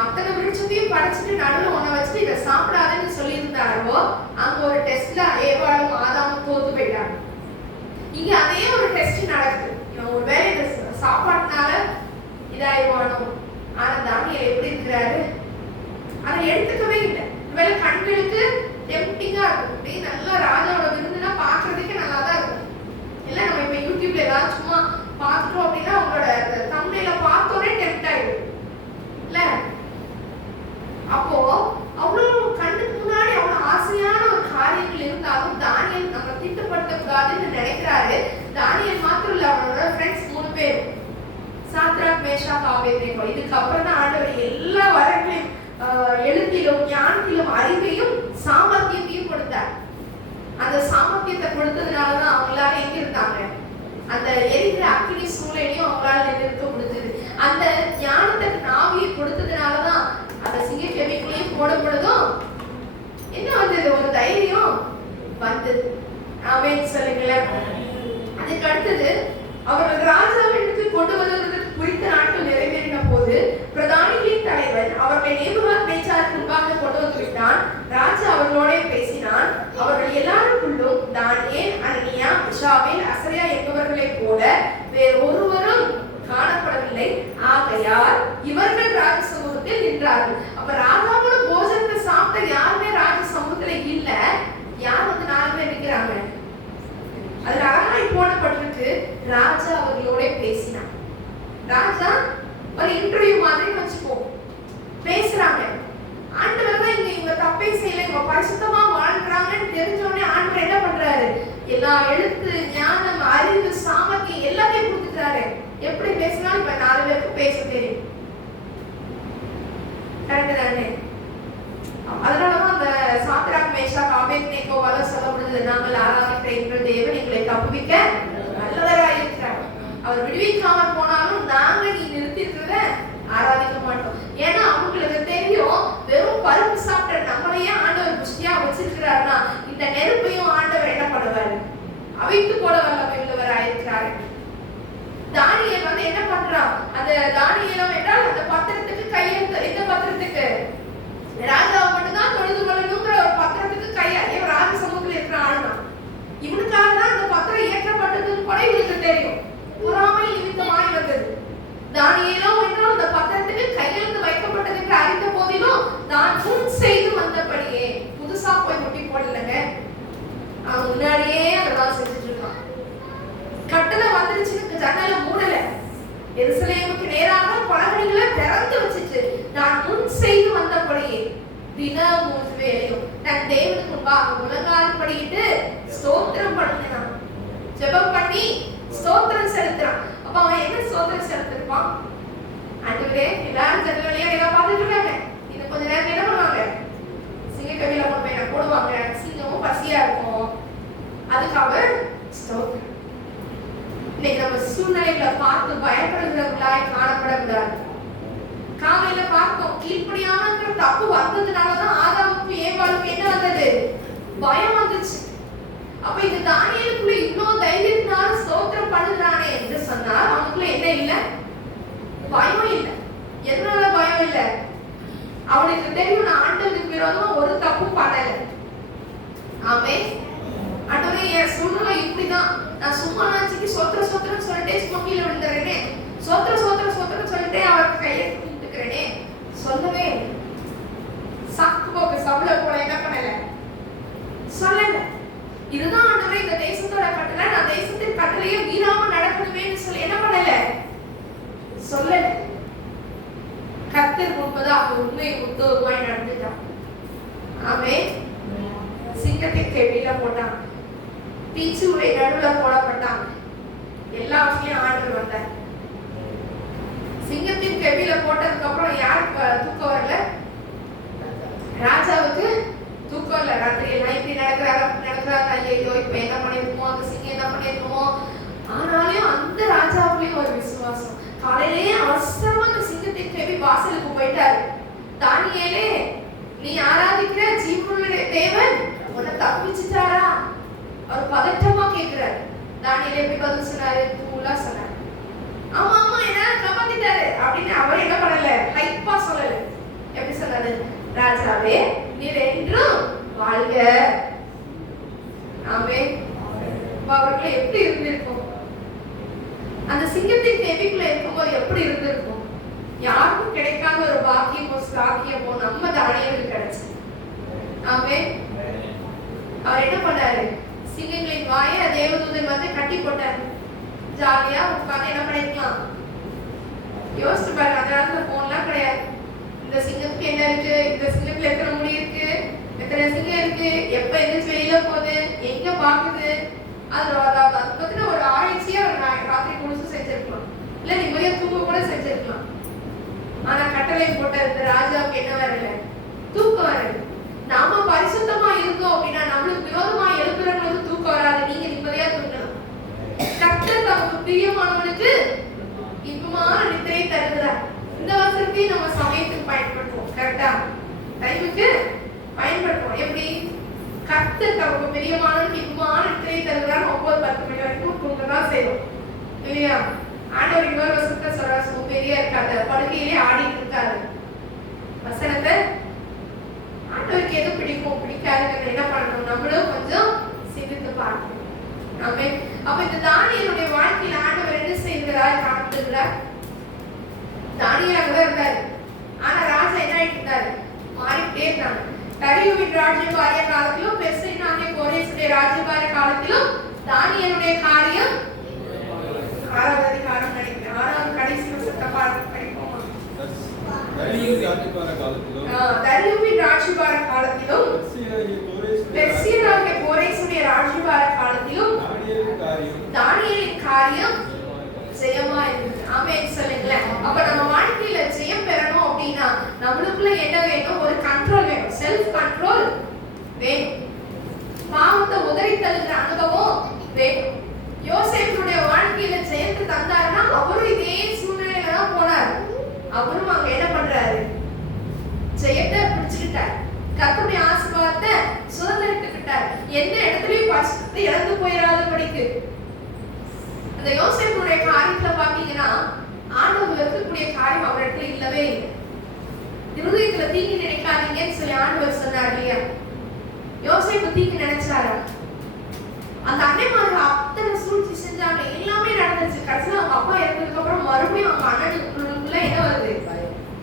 அத்தனை விருட்சத்தையும் படைச்சிட்டு நடுவுல ஒன்ன வச்சுட்டு இதை சாப்பிடாதுன்னு சொல்லியிருந்தாரோ அங்க ஒரு டெஸ்ட்ல ஏவாளும் ஆதாமும் தோத்து போயிட்டாங்க. இங்க அதே ஒரு டெஸ்ட் நடக்குது. இவன் ஒருவேளை இந்த சாப்பாட்டுனால இதாயிடுவானோ. ஆனா தானியேல் எப்படி இருக்கிறாரு? அதை எடுத்துக்கவே இல்லை. ஒருவேளை கண்களுக்கு டெம்ப்டிங்கா இருக்கும். அப்படியே நல்லா ராஜாவோட விருந்துனா பாக்குறதுக்கு நல்லா தான் இருக்கும். இல்ல நம்ம இப்ப யூடியூப்ல ஏதாவது சும்மா பார்த்துட்டோம் அப்படின்னா அவங்களோட தம்ப்நெயில பார்த்தோன்னே டெம்ப்ட் ஆயிடும் இல்ல. அப்போ அவ்வளவு கண்ணுக்கு முன்னாடி அவ்வளவு ஆசையான ஒரு காரியங்கள் இருந்தாலும் தானியேல் நம்ம திட்டப்படுத்தக்கூடாதுன்னு நினைக்கிறாரு. தானியேல் மாத்திரம் இல்ல, அவனோட ஃப்ரெண்ட்ஸ் 3 பேர் சாத்ராக் மேஷாக் ஆபேத்நேகோ. இதுக்கு அப்புறம் தான் ஆண்டவர் எல்லா வரங்களையும் எழுத்திலும் ஞானத்திலும் அறிவையும் சாமர்த்தியத்தையும் கொடுத்தார். அந்த சாமர்த்தியத்தை கொடுத்ததுனாலதான் அவங்களால எங்க இருந்தாங்க? அந்த எரிகிற அக்கினி சூழலையும் அவங்களால நிறுத்த முடிஞ்சது. அந்த ஞானத்துக்கு நாவியை கொடுத்ததுனாலதான் அந்த சிங்க கெமிக்கலையும் போடப்படுதும் என்ன வந்தது? ஒரு தைரியம் வந்தது. ஆமென் சொல்லுங்களேன். அதுக்கு அடுத்தது அவர்கள் ராஜாவிற்கு கொண்டு வருவதற்கு குறித்த நாட்கள் நிறைவேறின போது பிரதானிகளின் தலைவன் அவர்களை நேபுகாத்நேச்சாருக்கு முன்பாக கொண்டு வந்து விட்டான். ராஜா அவர்களோட பேசினான். அவர்கள் எல்லாருக்குள்ளும் தானியேல், அனனியா, மிஷாவேல், அசரியா என்பவர்களைப் போல வேறு ஒருவரும் காணப்படவில்லை. ஆகையால் இவர்கள் ராஜ சமூகத்தில் நின்றார்கள். அப்ப ராஜாவோட போஜனத்தை சாப்பிட்ட யாருமே ராஜ சமூகத்துல இல்ல. யார் வந்து 4 பேர் நிற்கிறாங்க. அது அழகாய் போடப்பட்டிருக்கு. ராஜா அவர்களோட பேசினான். ராஜா ஒரு இன்டர்வியூ மாதிரி வச்சுப்போம், பேசுறாங்க. ஆண்டவர் தான் இவங்க தப்பே செய்யல, இவங்க பரிசுத்தமா வாழ்றாங்கன்னு தெரிஞ்சோடனே ஆண்டவர் என்ன பண்றாரு? எல்லா எழுத்து, ஞானம், அறிவு, சாமர்த்தியம் எல்லாத்தையும் கொடுத்துட்டாரு. எப்படி பேசினாலும் இப்ப 4 பேருக்கு பேச தெரியும். கரெக்ட் தானே? அதனாலதான் அந்த சாத்ராக் மேஷாக் ஆபேத்நேகோவால சொல்லப்படுது, நாங்கள் ஆராதிக்கிற எங்கள் தேவன் எங்களை தப்புவிக்க நல்லவராய் இருக்கிறார். அவர் விடுவிக்காம போனாலும் நாங்க நீ நிறுத்தி இருக்கிறத ஆராதிக்க மாட்டோம். ஏன்னா அவங்களுக்கு தெரியும், வெறும் பருப்பு சாப்பிட்ட நம்மளையே ஆண்டவர் புஷ்டியா வச்சிருக்கிறாருன்னா இந்த நெருப்பையும் ஆண்டவர் என்ன பண்ணுவாரு? அவித்து போட வல்லமை உள்ளவராயிருக்கிறாரு. தானியேல் வந்து என்ன பண்றான்? அந்த தானியேலம் என்றால் அந்த பத்திரத்துக்கு கையெழுத்து. இந்த பத்திரத்துக்கு ராஜாவை மட்டும்தான் தொழுது கொள்ளணுங்கிற ஒரு பத்திரத்துக்கு கையா ராஜ சமூகத்தில் இருக்கிற ஆளுதான். இவனுக்காக தான் அந்த பத்திரம் இயற்றப்பட்டதுன்னு கூட இவனுக்கு தெரியும். பொறாமை நிமித்தமாய் வந்தது. தானியேலும் என்றால் அந்த பத்திரத்துக்கு கையெழுத்து வைக்கப்பட்டது என்று அறிந்த போதிலும் நான் முன் செய்து வந்தபடியே புதுசா போய் முட்டி போடலங்க. அவன் முன்னாடியே அதெல்லாம் செஞ்சுட்டு இருக்கான். கட்டளை வந்துருச்சுன்னு ஜன்னல மூடல. எருசலேமுக்கு நேராக பலகணிகளை திறந்து வச்சுட்டு நான் முன் செய்து வந்தபடியே தினம் 3 வேளையும் தன் தேவனுக்கு முன்பாக முழங்கால் படியிட்டு ஸ்தோத்திரம் பண்ணினான். ஜெபம் பண்ணி ஸ்தோத்திரம் செலுத்துறான். அப்ப அவன் என்ன ஸ்தோத்திரம் செலுத்திருப்பான்? ஆண்டவரே, எல்லாரும் ஜன்னல் வழியா என்ன பார்த்துட்டு இருக்காங்க. இன்னும் கொஞ்ச நேரம் என்ன பண்ணுவாங்க? சிங்க கவியில கொண்டு போய் போடுவாங்க. சிங்கமும் பசியா இருக்கும். அதுக்காக ஸ்தோத்திரம். இன்னைக்கு நம்ம சூழ்நிலைகளை பார்த்து பயப்படுகிறவர்களாய் காணப்படக்கூடாது. காலையில பார்த்தோம், கீழ்ப்படியாமன்ற தப்பு வந்ததுனாலதான் ஆதாமுக்கு ஏவாளுக்கு என்ன வந்தது? பயம் வந்துச்சு. அப்ப இந்த தானியேலுக்குள்ள இவ்வளவு தைரியத்தினால ஸ்தோத்திரம் பண்ணுறானே என்று சொன்னால் அவனுக்குள்ள என்ன இல்ல? பயம் இல்ல. எதனால பயம் இல்ல? அவனுக்கு தெரியும், நான் ஆண்டவருக்கு விரோதமா ஒரு தப்பு பண்ணல. ஆமென். ஆண்டவரே, என் சூழ்நிலை இப்படிதான். நான் சும்மா நாச்சிக்கு சோத்திரம் சோத்திரம் சொல்லிட்டே ஸ்மோக்கில விழுந்துறேனே, சோத்திரம் சோத்திரம் சோத்திரம் சொல்லிட்டே அவருக்கு கையை கும்பிட்டுக்கிறேனே சொல்லவே. சாக்கு போக்கு சபல போல என்ன பண்ணல? சொல்லல. இதுதான் ஆண்டவரே இந்த தேசத்தோட கட்டளை, நான் தேசத்தின் கட்டளையை மீறாம நடக்கணுமேன்னு சொல்லி என்ன பண்ணல? சொல்லல. கர்த்தர் முன்பதாக உண்மை உத்தரவாய் நடந்துட்டான். ஆமென். சிங்கத்தின் கெபில போட்டான். தீச்சுவை நடுவுல போடப்பட்டான். எல்லாவற்றையும் ஆண்டவர் வந்தார். சிங்கத்தின் கெபில போட்டதுக்கு அப்புறம் யாருக்கு தூக்கம் வரல? ராஜாவுக்கு தூக்கம் வரல. ராத்திரி எல்லாம் இப்படி நடக்கிறாங்க. ஐயோ, இப்ப என்ன பண்ணிருக்கோமோ, அந்த சிங்கம் என்ன பண்ணிருக்கோமோ. ஆனாலும் அந்த ராஜாவுலயும் ஒரு விசுவாசம். காலையிலேயே அவசரமா அந்த சிங்கத்தின் கெபி வாசலுக்கு போயிட்டாரு. தானியேலே, நீ ஆராதிக்கிற ஜீவனுடைய தேவன் உன்னை தப்பிச்சுட்டாரா? அவர் பதட்டமா கேட்கிறார். தானியேல் தானியேல் எப்படி பதில் சொன்னாரு? கூலா சொன்னாரு. ஆமா ஆமா என்ன காப்பாத்திட்டாரு அப்படின்னு அவர் என்ன பண்ணல, ஹைப்பா சொல்லல. எப்படி சொன்னாரு? ராஜாவே நீர் என்றும் வாழ்க. ஆமென். அவருக்கு எப்படி இருந்திருக்கும்? அந்த சிங்கத்தின் கெபிக்குள்ள இருக்கும்போது எப்படி இருந்திருக்கும்? யாருக்கும் கிடைக்காத ஒரு பாக்கியமோ சாக்கியமோ நம்ம தானியேலுக்கு கிடைச்சு. ஆமென். அவர் என்ன பண்ணாரு? சிங்கங்களின் வாயை தேவதூதன் வந்து கட்டி போட்டாரு. ஜாலியா உட்கார்ந்து என்ன பண்ணிருக்கலாம்? யோசிச்சு பாருங்க. அந்த காலத்துல போன்லாம் கிடையாது. இந்த சிங்கத்துக்கு என்ன இருக்கு, இந்த சிங்கத்துல எத்தனை முடி இருக்கு, எத்தனை சிங்கம் இருக்கு, எப்ப எந்திரிச்சு வெளியில போகுது, எங்க பாக்குது, அதை பத்தின ஒரு ஆராய்ச்சியா ஒரு ராத்திரி குடிச்சு செஞ்சிருக்கலாம். இல்ல நிம்மதியா தூங்க கூட செஞ்சிருக்கலாம். ஆனா கட்டளை போட்ட இந்த ராஜாவுக்கு என்ன வரல? தூக்கம் வரல. நாம பரிசுத்தமா இருக்கோம் அப்படின்னா நம்மளுக்கு விரோதமா எழுப்புறவங்களுக்கு தூக்கம் வராது. நீங்க நிம்மதியா தூங்கலாம். கர்த்தர் தமக்கு பிரியமானவனுக்கு இன்பமான நித்திரை தருகிறார். இந்த வசனத்தையும் நம்ம சமயத்துக்கு பயன்படுத்துவோம். கரெக்டா? டைமுக்கு பயன்படுத்துவோம். எப்படி? கர்த்தர் தமக்கு பிரியமானவனுக்கு இன்பமான நித்திரை தருகிறார். 9-10 மணி வரைக்கும் தூங்கதான் செய்வோம் இல்லையா? ஆண்டவர் இன்னொரு வசனத்தை சொல்ற, சோம்பேறியா இருக்காது, படுக்கையிலே ஆடிட்டு இருக்காது. வசனத்தை ஆண்டவருக்கு எது பிடிக்கும் பிடிக்காதுன்னு என்ன பண்ணணும்? நம்மளும் கொஞ்சம் சிந்தித்து பார்க்கணும். ஆமென். அப்ப இந்த தானியேலுடைய வாழ்க்கையில ஆண்டவர் என்ன செய்கிறார்? காட்டுகிறார். தானியேலாக தான் இருந்தாரு. ஆனா ராஜா என்ன ஆயிட்டு இருந்தாரு? மாறிட்டே இருந்தாங்க. தரியுவின் ராஜ்யபாரிய காலத்திலும் பெர்சியாகிய கோரேசுடைய ராஜ்யபாரிய காலத்திலும் தானியேலுடைய காரியம் 6வது அதிகாரம் நினைக்கிறேன். 6வது கடைசி வசனத்தை படிப்போமா? தரியுவின் ராஜ்யபார காலத்திலும் தரியுவின் ராஜ்யபார காலத்திலும் பெர்சியாகிய கோரேசுடைய ராஜ்யபார காலத்திலும் தானியேலின் காரியம் ஜெயமா இருந்தது. ஆமென் சொல்லுங்களேன். அப்ப நம்ம வாழ்க்கையில ஜெயம் பெறணும் அப்படின்னா நம்மளுக்குள்ள என்ன வேணும்? ஒரு கண்ட்ரோல் வேணும். செல்ஃப் கண்ட்ரோல் வேணும். பாவத்தை உதறி தள்ளுகிற அனுபவம் வேணும். யோசேப்புடைய வாழ்க்கையில ஜெயத்தை தந்தாருன்னா அவரும் இதே சூழ்நிலையில தான் போனார். அவரும் அங்க என்ன பண்றாரு? ஜெயத்தை பிடிச்சுக்கிட்டார். கர்த்தருடைய ஆசீர்வாதத்தை சுதந்திரித்துக்கிட்டார். எந்த இடத்துலயும் பரிசுத்தத்தை இழந்து போயிடாதபடிக்கு. அந்த யோசேப்புடைய காரியத்துல பாத்தீங்கன்னா ஆண்டவர் இருக்கக்கூடிய காரியம் அவர் இடத்துல இல்லவே இல்லை. இருதயத்துல தீங்கு நினைக்காதீங்கன்னு சொல்லி ஆண்டவர் சொன்னார் இல்லையா? யோசேப்பு தீங்கு நினைச்சாரா? அந்த அன்னைமார்கள் அத்தனை சூழ்ச்சி செஞ்சாங்க, எல்லாமே நடந்துச்சு. கடைசியில அவங்க அப்பா இறந்ததுக்கு அப்புறம் மறுபடியும் அவங்க அண்ணனுக்குள்ள என்ன வருது?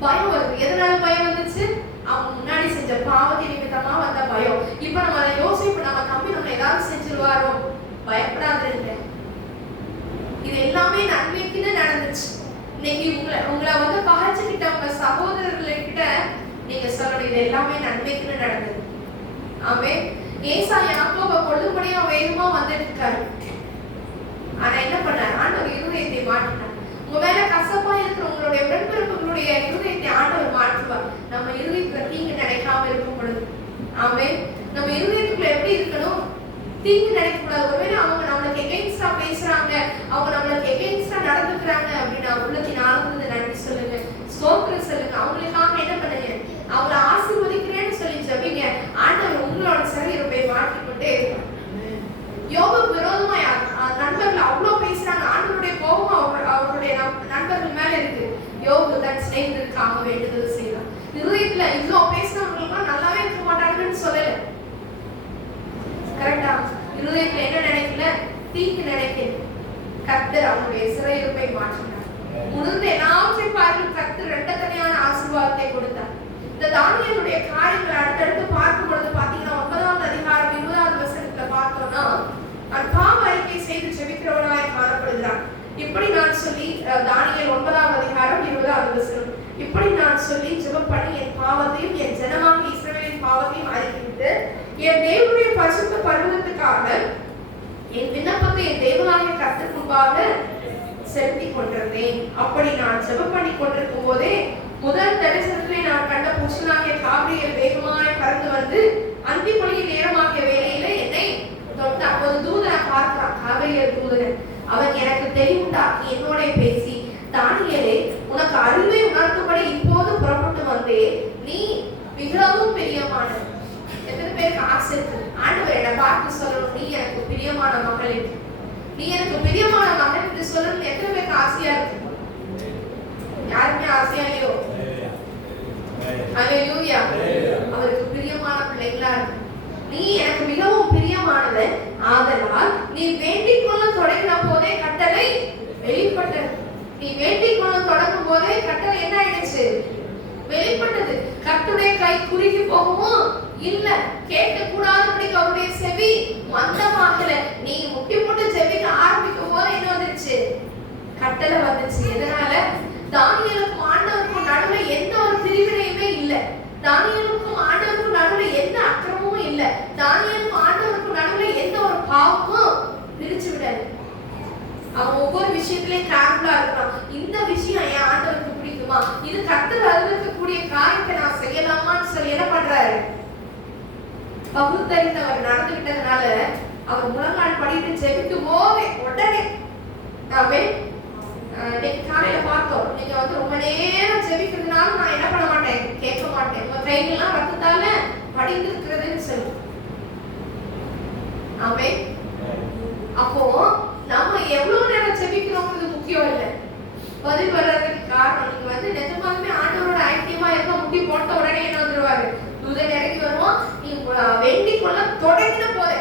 பயம் வருது. எதனால பயம் வந்துச்சு? அவங்க முன்னாடி செஞ்ச பாவத்தை நிமித்தமா வந்த பயம். இப்ப நம்ம அதை யோசிப்பு, நம்ம தம்பி நம்ம ஏதாவது செஞ்சிருவாரோ, பயப்படாதீங்க. இது எல்லாமே நன்மைக்குன்னு நடந்துச்சு. இன்னைக்கு உங்களை வந்து பகைச்சுக்கிட்ட உங்க சகோதரர்கள்கிட்ட நீங்க சொல்லணும், இது எல்லாமே நன்மைக்குன்னு நடந்தது. ஆமென். ஏசா யாக்கோபை கொல்லும்படியா வேகமா வந்துட்டு இருக்காரு. ஆனா என்ன பண்ணார்? ஆண்டவர் இருதயத்தை மாற்றினார். உங்க மேல கசப்பா இருக்கிற உங்களுடைய உடன்பிறப்புகளுடைய இருதயத்தை ஆண்டவர் மாற்றுவார். நம்ம இருதயத்துல தீங்கு நினைக்காம இருக்கும் பொழுது. ஆமென். நம்ம இருதயத்துக்குள்ள எப்படி இருக்கணும்? தீங்கு நினைக்க கூடாது. ஒருவேளை அவங்க நம்மளுக்கு எகெயின்ஸ்டா பேசுறாங்க, அவங்க நம்மளுக்கு எகெயின்ஸ்டா நடந்துக்கிறாங்க அப்படின்னா உள்ளத்தின் ஆழ்ந்து நன்றி சொல்லுங்க, ஸ்தோத்திரம் சொல்லுங்க. அவங்களுக்காக என்ன பண்ணுங்க? அவங்களை ஆசீர்வதிக்கிறேன்னு சொல்லி ஜெபிங்க. ஆண்டவர் உங்களோட சரீரத்தை மாற்றிக்கொண்டே இருப்பார். யோபுக்கு விரோதமா நண்பர்கள் அவ்வளவு பேசுறாங்க. ஆண்டவருடைய கோபம் அவருடைய நண்பர்கள் மேல இருக்கு. யோபு தன் சிநேகிதருக்காக வேண்டுதல் செய்யலாம். இருதயத்துல இவ்வளவு பேசுறவங்களுக்கு நல்லாவே இருக்க மாட்டாங்கன்னு சொல்லல. கரெக்டா? இருதயத்துல என்ன நினைக்கல? தீங்கு நினைக்கல. கர்த்தர் அவருடைய சிறையிருப்பை மாற்றினார். முதிர்ந்த எல்லாவற்றையும் பார்த்து கர்த்தர் இரட்டத்தனையான ஆசீர்வாதத்தை கொடுத்தார். இந்த தானியேலுடைய காரியங்களை அடுத்தடுத்து பார்க்கும் பொழுது பாத்தீங்கன்னா 9வது அதிகாரம் 20வது வசனத்துல பார்த்தோம்னா பாவ அறிக்கை செய்து ஜெபிக்கிறவனாய் காணப்படுகிறான். இப்படி நான் சொல்லி தானியேல் 9வது அதிகாரம் 20வது வசனம், இப்படி நான் சொல்லி ஜெபம் பண்ணி என் பாவத்தையும் என் ஜனமாகிய இஸ்ரவேலின் பாவத்தையும் அறிவித்து என் தேவனுடைய பரிசுத்த பர்வதத்துக்காக என் விண்ணப்பத்தை என் தேவனாகிய கர்த்தருக்கு முன்பாக செலுத்திக் கொண்டிருந்தேன். அப்படி நான் ஜெபம் பண்ணி கொண்டிருக்கும் போதே முதல் தரிசனத்திலே நான் கண்ட புருஷனாகிய காபிரியேல் வேகமாய் பறந்து வந்து அந்திப்பொழியின் நேரமாகிய வேளையில என்னை தொட்டார். அப்போது தூதனை பார்க்கிறான். காபிரியேல் தூதன் அவன் எனக்கு தெளிவுண்டாக்கி என்னோட பேசி, தானியேலே உனக்கு அறிவை உணர்த்தும்படி இப்போது புறப்பட்டு வந்தே, நீ மிகவும் பிரியமானவன். எத்தனை பேருக்கு ஆசை இருக்கு? ஆண்டவர் என்னை பார்த்து சொல்லணும், நீ எனக்கு பிரியமான மகளே, நீ எனக்கு இல்லையோ? அல்லேலூயா. அவருக்கு பிரியமான பிள்ளைகளா இருக்கு. நீ எனக்கு மிகவும் பிரியமானவன், ஆதலால் நீ வேண்டிக் கொள்ள தொடங்கின போதே கட்டளை வெளிப்பட்டது. நீ வேண்டிக் கொள்ள தொடங்கும் போதே கட்டளை என்ன ஆயிடுச்சு? வெளிப்பட்டது. கர்த்தருடைய கை குறுகி போகவும் இல்ல, கேட்க கூடாதபடி அவருடைய செவி மந்தமாகல. நீ முட்டி போட்டு ஜெபிக்க ஆரம்பிக்கும் போது என்ன வந்துருச்சு? கட்டளை வந்துச்சு. எதனால? தானியேலுக்கும் ஆண்டவருக்கும் நடுவுல எந்த ஒரு பிரிவினையுமே இல்ல. தானியேலுக்கும் ஆண்டவருக்கும் நடுவுல எந்த அக்கிரமும் இல்ல. தானியேலுக்கும் ஆண்டவருக்கும் நடுவுல எந்த ஒரு பாவமும் பிரிச்சு விடாது. அவன் ஒவ்வொரு விஷயத்திலயும் கேர்ஃபுல்லா இருக்கான். இந்த விஷயம் என் ஆண்டவருக்கு பிடிக்குமா, இது கர்த்தர் அருளக்கூடிய காரியத்தை நான் செய்யலாமான்னு சொல்லி என்ன பண்றாரு? பகுத்தறிந்தவர் நடந்துகிட்டதுனால அவர் முழங்கால் படிட்டு ஜெபித்து போவே உடனே இன்னைக்கு காலையில பார்த்தோம். நீங்க வந்து ரொம்ப நேரம் ஜெபிக்கிறதுனால நான் என்ன பண்ண மாட்டேன், கேட்க மாட்டேன். உங்க கைகள்லாம் ரத்தத்தால படிந்து இருக்கிறதுன்னு சொல்லி. ஆமே. அப்போ நம்ம எவ்வளவு நேரம் ஜெபிக்கிறோம்ன்றது முக்கியம் இல்லை, பதில் வர்றதுக்கு காரணம். நீங்க வந்து நிஜமாலுமே ஆண்டவரோட ஐக்கியமா இருக்க முட்டி போட்ட உடனே என்ன வந்துருவாரு? தூதன் இறங்கி வருவோம். நீ வேண்டிக் கொள்ள தொடங்கின போதே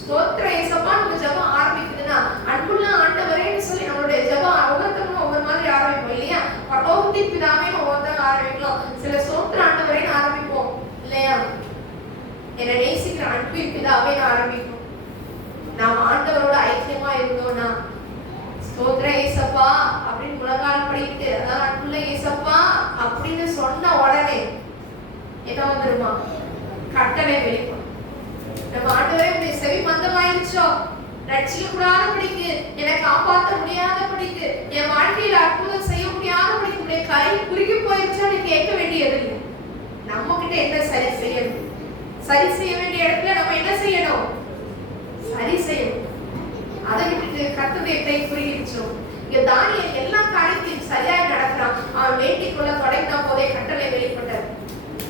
ஸ்தோத்திர ஏசப்பா நம்ம ஜெபம் ஆரம்பிக்குதுன்னா, அன்புள்ள ஆண்டவரேன்னு சொல்லி நம்மளுடைய ஜெபம் ஒவ்வொருத்தரும் ஒவ்வொரு மாதிரி ஆரம்பிப்போம் இல்லையா? பரலோகத்தின் பிதாவே ஒவ்வொருத்தரும் ஆரம்பிக்கலாம். சில ஸ்தோத்திர ஆண்டவரேன்னு ஆரம்பிப்போம் இல்லையா? என்னை நேசிக்கிற அன்பின் பிதாவேன்னு ஆரம்பிப்போம். நாம் ஆண்டவரோட ஐக்கியமா இருந்தோம்னா ஸ்தோத்திர ஏசப்பா அப்படின்னு முழங்கால் படிட்டு, அதாவது அன்புள்ள ஏசப்பா அப்படின்னு சொன்ன உடனே என்ன வந்துருமா? கட்டளை வெளிப்படும். நம்ம ஆண்டவரே உடைய செவி மந்தமாயிருச்சோ, ரட்சிக்க கூடாதபடிக்கு, என்னை காப்பாற்ற முடியாதபடிக்கு, என் வாழ்க்கையில அற்புதம் செய்ய முடியாதபடிக்கு உடைய கை குறுகி போயிருச்சோ நீ கேட்க வேண்டியது இல்லை. நம்ம கிட்ட என்ன சரி செய்யணும்? சரி செய்ய வேண்டிய இடத்துல நம்ம என்ன செய்யணும்? சரி செய்யணும். அதை விட்டுட்டு கர்த்தருடைய கை குறுகிடுச்சோம். இங்க தானியேல் எல்லா காரியத்தையும் சரியாக நடக்கிறான். அவன் வேண்டிக் கொள்ள தொடங்கின போதே கட்டளை வெளிப்பட்டது.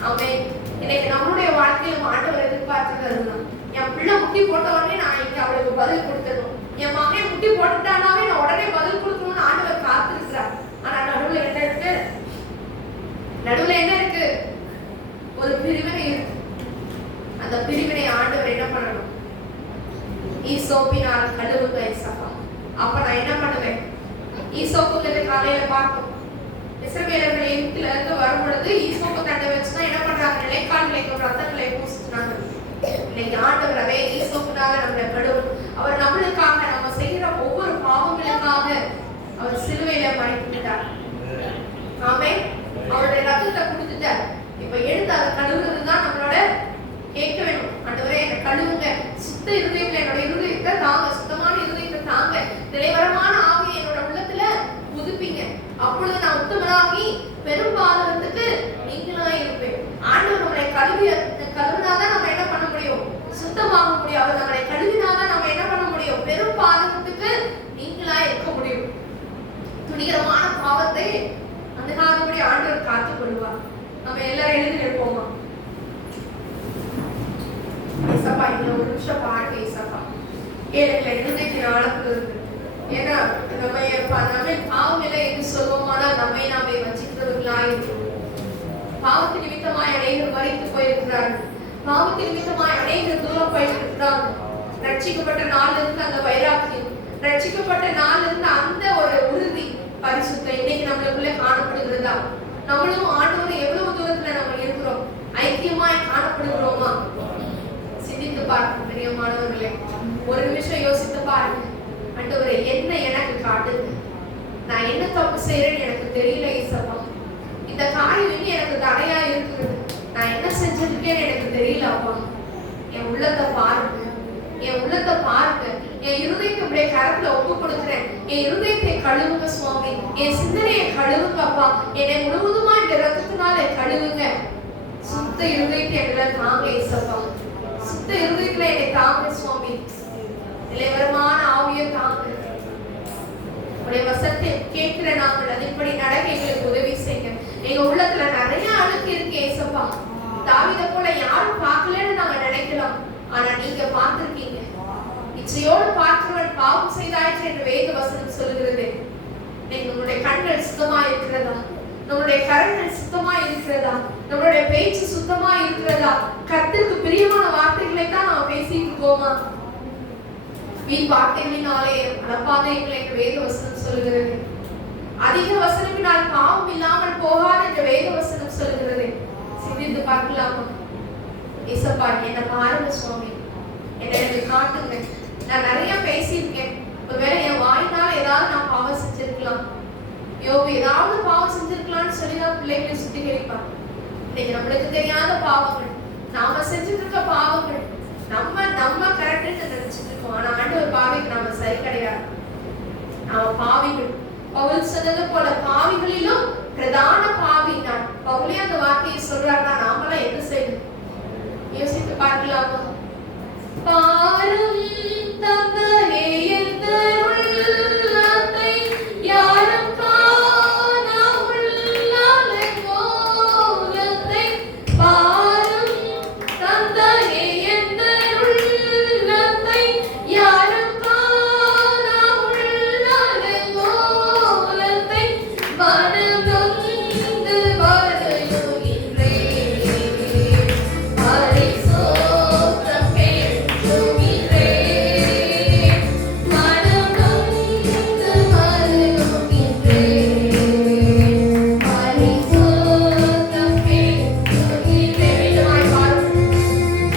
ஆமென். இன்னைக்கு நம்மளுடைய வாழ்க்கையில ஆண்டவர் எதிர்பார்க்கிறது அதுதான். என் பிள்ளை முட்டி போட்ட உடனே நான் இங்க அவளுக்கு பதில் கொடுத்துடணும். என் மகன் முட்டி போட்டுட்டானாவே நான் உடனே பதில் கொடுக்கணும்னு ஆண்டவர் காத்திருக்கிறார். ஆனா நடுவுல என்ன இருக்கு? நடுவுல என்ன இருக்கு? ஒரு பிரிவினை இருக்கு. அந்த பிரிவினை ஆண்டவர் என்ன பண்ணணும்? ஈசோப்பினால் கழுவுங்க ஏசப்பா. அப்ப நான் என்ன பண்ணுவேன்? ஈசோப்புங்கிறது காலையில பார்த்தோம். இஸ்ரவேலர்கள் எகிப்தில இருந்து வரும்பொழுது ஈசோப்பு தண்டை வச்சுதான் என்ன பண்றாங்க? நிலைக்கால்களை ரத்தங்களை பூசினாங்க. இன்னைக்கு ஆண்டவர் அதே ஈசோப்புனால நம்மளை கழுவும். அவர் நம்மளுக்காக, நம்ம செய்யற ஒவ்வொரு பாவங்களுக்காக அவர் சிலுவையில மறித்துட்டார். ஆமென். அவருடைய ரத்தத்தை கொடுத்துட்டார். இப்ப எடுத்து அதை கழுவுறதுதான் நம்மளோட கேட்க வேணும். ஆண்டவரே என்னை கழுவுங்க, சுத்த இருதயத்துல என்னோட இருதயத்தை தாங்க, சுத்தமான இருதயத்தை தாங்க, நிலைவரமான ஆவியை என்னோட உள்ளத்துல புதுப்பிங்க. அப்பொழுது நான் உத்தமனாகி பெரும் பாதகத்துக்கு நீங்களா இருப்பேன். ஆண்டவர் நம்மளை கழுவினாதான் நம்ம என்ன பண்ண முடியும்? சுத்தமாக முடியும். அவர் நம்மளை கழுவினாதான் நம்ம என்ன பண்ண முடியும்? பெரும் பாதகத்துக்கு நீங்களா இருக்க முடியும். துணிகரமான பாவத்தை அணுகாதபடி ஆண்டவர் காத்துக் கொள்வார். நம்ம எல்லாரும் எழுதி நிற்போமா? ஏசப்பா இங்க ஒரு நிமிஷம் பாருங்க ஏசப்பா. ஏழைகளை இருதயத்தின் ஆழத்துல இருக்கு. ஏன்னா நம்ம பாவங்களை என்று சொல்வோமானால் நம்மை நாமே வஞ்சிக்கிறவர்களாய் இருக்கிறோம். பாவத்தின் நிமித்தமாய் அநேகர் மரித்து போயிருக்கிறார்கள். பாவத்தின் நிமித்தமாய் அநேகர் தூரம் போயிருக்கிறார்கள். ரட்சிக்கப்பட்ட நாள்ல இருந்து அந்த வைராக்கியம், ரட்சிக்கப்பட்ட நாள்ல இருந்து அந்த ஒரு உறுதி, பரிசுத்தம் இன்னைக்கு நம்மளுக்குள்ள காணப்படுகிறதா? நம்மளும் ஆண்டவர் எவ்வளவு தூரத்துல நம்ம இருக்கிறோம்? ஐக்கியமாய் காணப்படுகிறோமா? சிந்தித்து பார்க்க பிரியமானவர்களே, ஒரு நிமிஷம் யோசித்து பாருங்க. ஆண்டவரே என்ன எனக்கு காட்டுங்க, நான் என்ன தப்பு செய்யறேன்னு எனக்கு தெரியல ஏசப்பா. இந்த காரியம் இன்னும் எனக்கு தடையா இருக்குது, நான் என்ன செஞ்சிருக்கேன்னு எனக்கு தெரியல அப்பா. என் உள்ளத்தை பாருங்க, என் உள்ளத்தை பாருங்க. என் இருதயத்தை உடைய கரத்துல ஒப்பு கொடுக்கிறேன். என் இருதயத்தை கழுவுங்க சுவாமி, என் சிந்தனையை கழுவுங்க அப்பா. என்னை முழுவதுமா இந்த ரத்தத்தினால கழுவுங்க. சுத்த இருதயத்தை எங்களை தாங்க ஏசப்பா. சுத்த இருதயத்துல என்னை தாங்க சுவாமி. நிலைவரமான ஆவியை தாங்க. உடைய வசத்தை கேட்கிற நாங்கள் அதன்படி நடக்க எங்களுக்கு உதவி செய்யுங்க. எங்க உள்ளத்துல நிறைய அழுக்கு இருக்கு ஏசப்பா. தாவீதை போல யாரும் பார்க்கலன்னு நாங்க நினைக்கலாம், ஆனா நீங்க பார்த்திருக்கீங்க. இச்சையோடு பார்க்கிறவன் பாவம் செய்தாயிற்று என்று வேத வசனம் சொல்லுகிறது. நீங்க உங்களுடைய கண்கள் சுத்தமா இருக்கிறதா? நம்மளுடைய கரங்கள் சுத்தமா இருக்கிறதா? நம்மளுடைய பேச்சு சுத்தமா இருக்கிறதா? கர்த்தருக்கு பிரியமான வார்த்தைகளை தான் நாம் பேசிட்டு இருக்கோமா? வீண் வார்த்தைகளினாலே நடப்பாதைகளை வேத வசனம் சொல்லுகிறது. அதிக வசனத்தினால் பாவம் இல்லாமல் போகாத இந்த வேத வசனம் சொல்லுகிறது. சிந்தித்து பார்க்கலாமா? ஏசப்பா என்ன பாருங்க சுவாமி, என்னை எனக்கு காட்டுங்க. நான் நிறைய பேசியிருக்கேன். ஒருவேளை என் வாயினால ஏதாவது நான் பாவம் செஞ்சிருக்கலாம், ஏதாவது பாவம் செஞ்சிருக்கலாம்னு சொல்லிதான் பிள்ளைகளை சுத்திகரிப்பாங்க. இன்னைக்கு நம்மளுக்கு தெரியாத பாவங்கள், நாம செஞ்சுட்டு இருக்க பாவங்கள், நம்ம கரெக்ட்னு நினைச்சிட்டு இருக்கோம். ஆனா ஆண்டவர் பாவிக்கு நாம சரி கிடையாது. நாம பாவிகள். பவுல் சொன்னது போல பாவிகளிலும் பிரதான பாவி நான். பவுலே அந்த வார்த்தையை சொல்றாருன்னா நாமெல்லாம் என்ன செய்யணும்? யோசித்து பார்க்கலாமா? பாரும் தந்தையே என் உள்ளத்தை யாரும் காணாமல் உள்ளத்தை பாரும் தந்தையே என் உள்ளத்தை யாரும் காணாமல் உள்ளத்தை மனம் நொந்து வருகின்றேன். பரிசுத்தம் பெற்றுகிறேன். மனம் நொந்து வருகின்றேன். பரிசுத்தம் பெற்றுகிறேன்.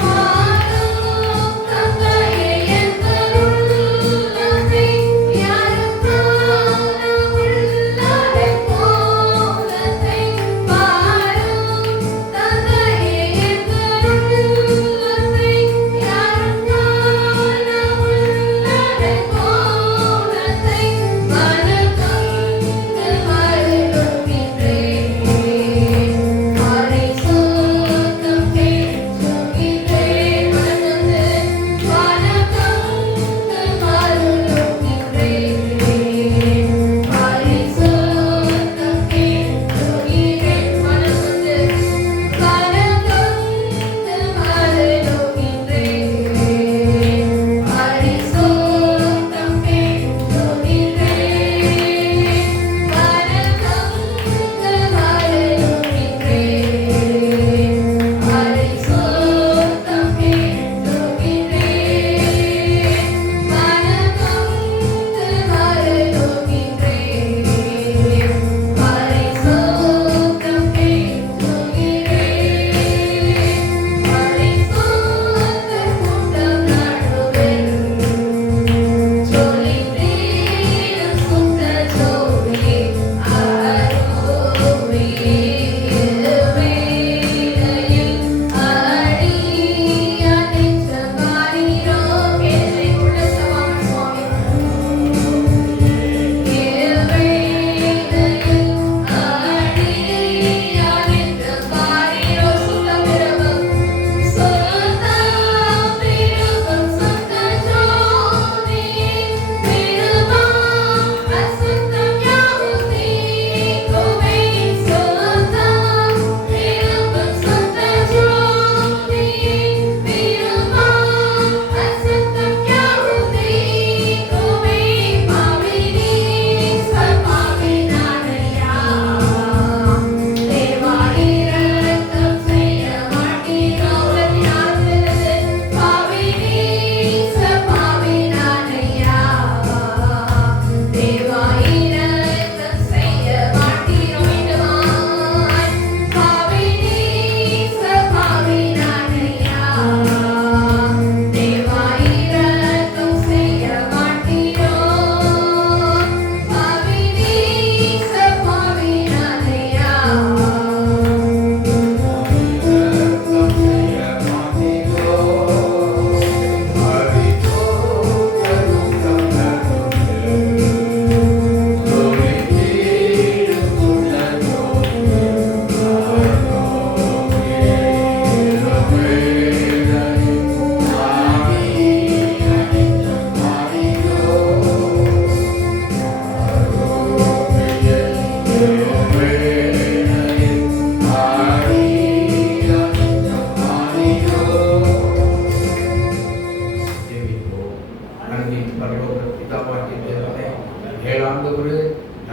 பாரும் தந்தையே என் உள்ளத்தை யாரும் காணாமல் உள்ளத்தை பாரும் தந்தையே என் உள்ளத்தை யாரும் காணாமல் உள்ளத்தை மனம் நொந்து வருகின்றேன். பரிசுத்தம் பெற்றுகிறேன். மனம் நொந்து வருகின்றேன். பரிசுத்தம் பெற்றுகிறேன். மனம் நொந்து வருகின்றேன். பரிசுத்தம் பெற்றுகிறேன்.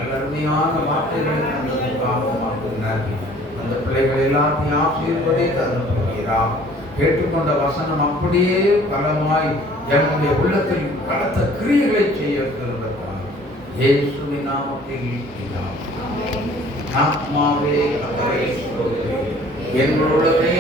நல்ல அருமையான வார்த்தைகளை தந்ததற்காக உமக்கு நன்றி. அந்த பிள்ளைகள் எல்லாத்தையும் ஆசீர்வதித்து அனுப்புகிறார். கேட்டுக்கொண்ட வசனம் அப்படியே பலமாய் என்னுடைய உள்ளத்தில் பலத்த கிரியைகளை செய்ய இருக்கிறதற்காக இயேசுவின் நாமத்தில் பிதாவே. ஆத்மாவே கர்த்தரை ஸ்தோத்திரி. எங்களுடனே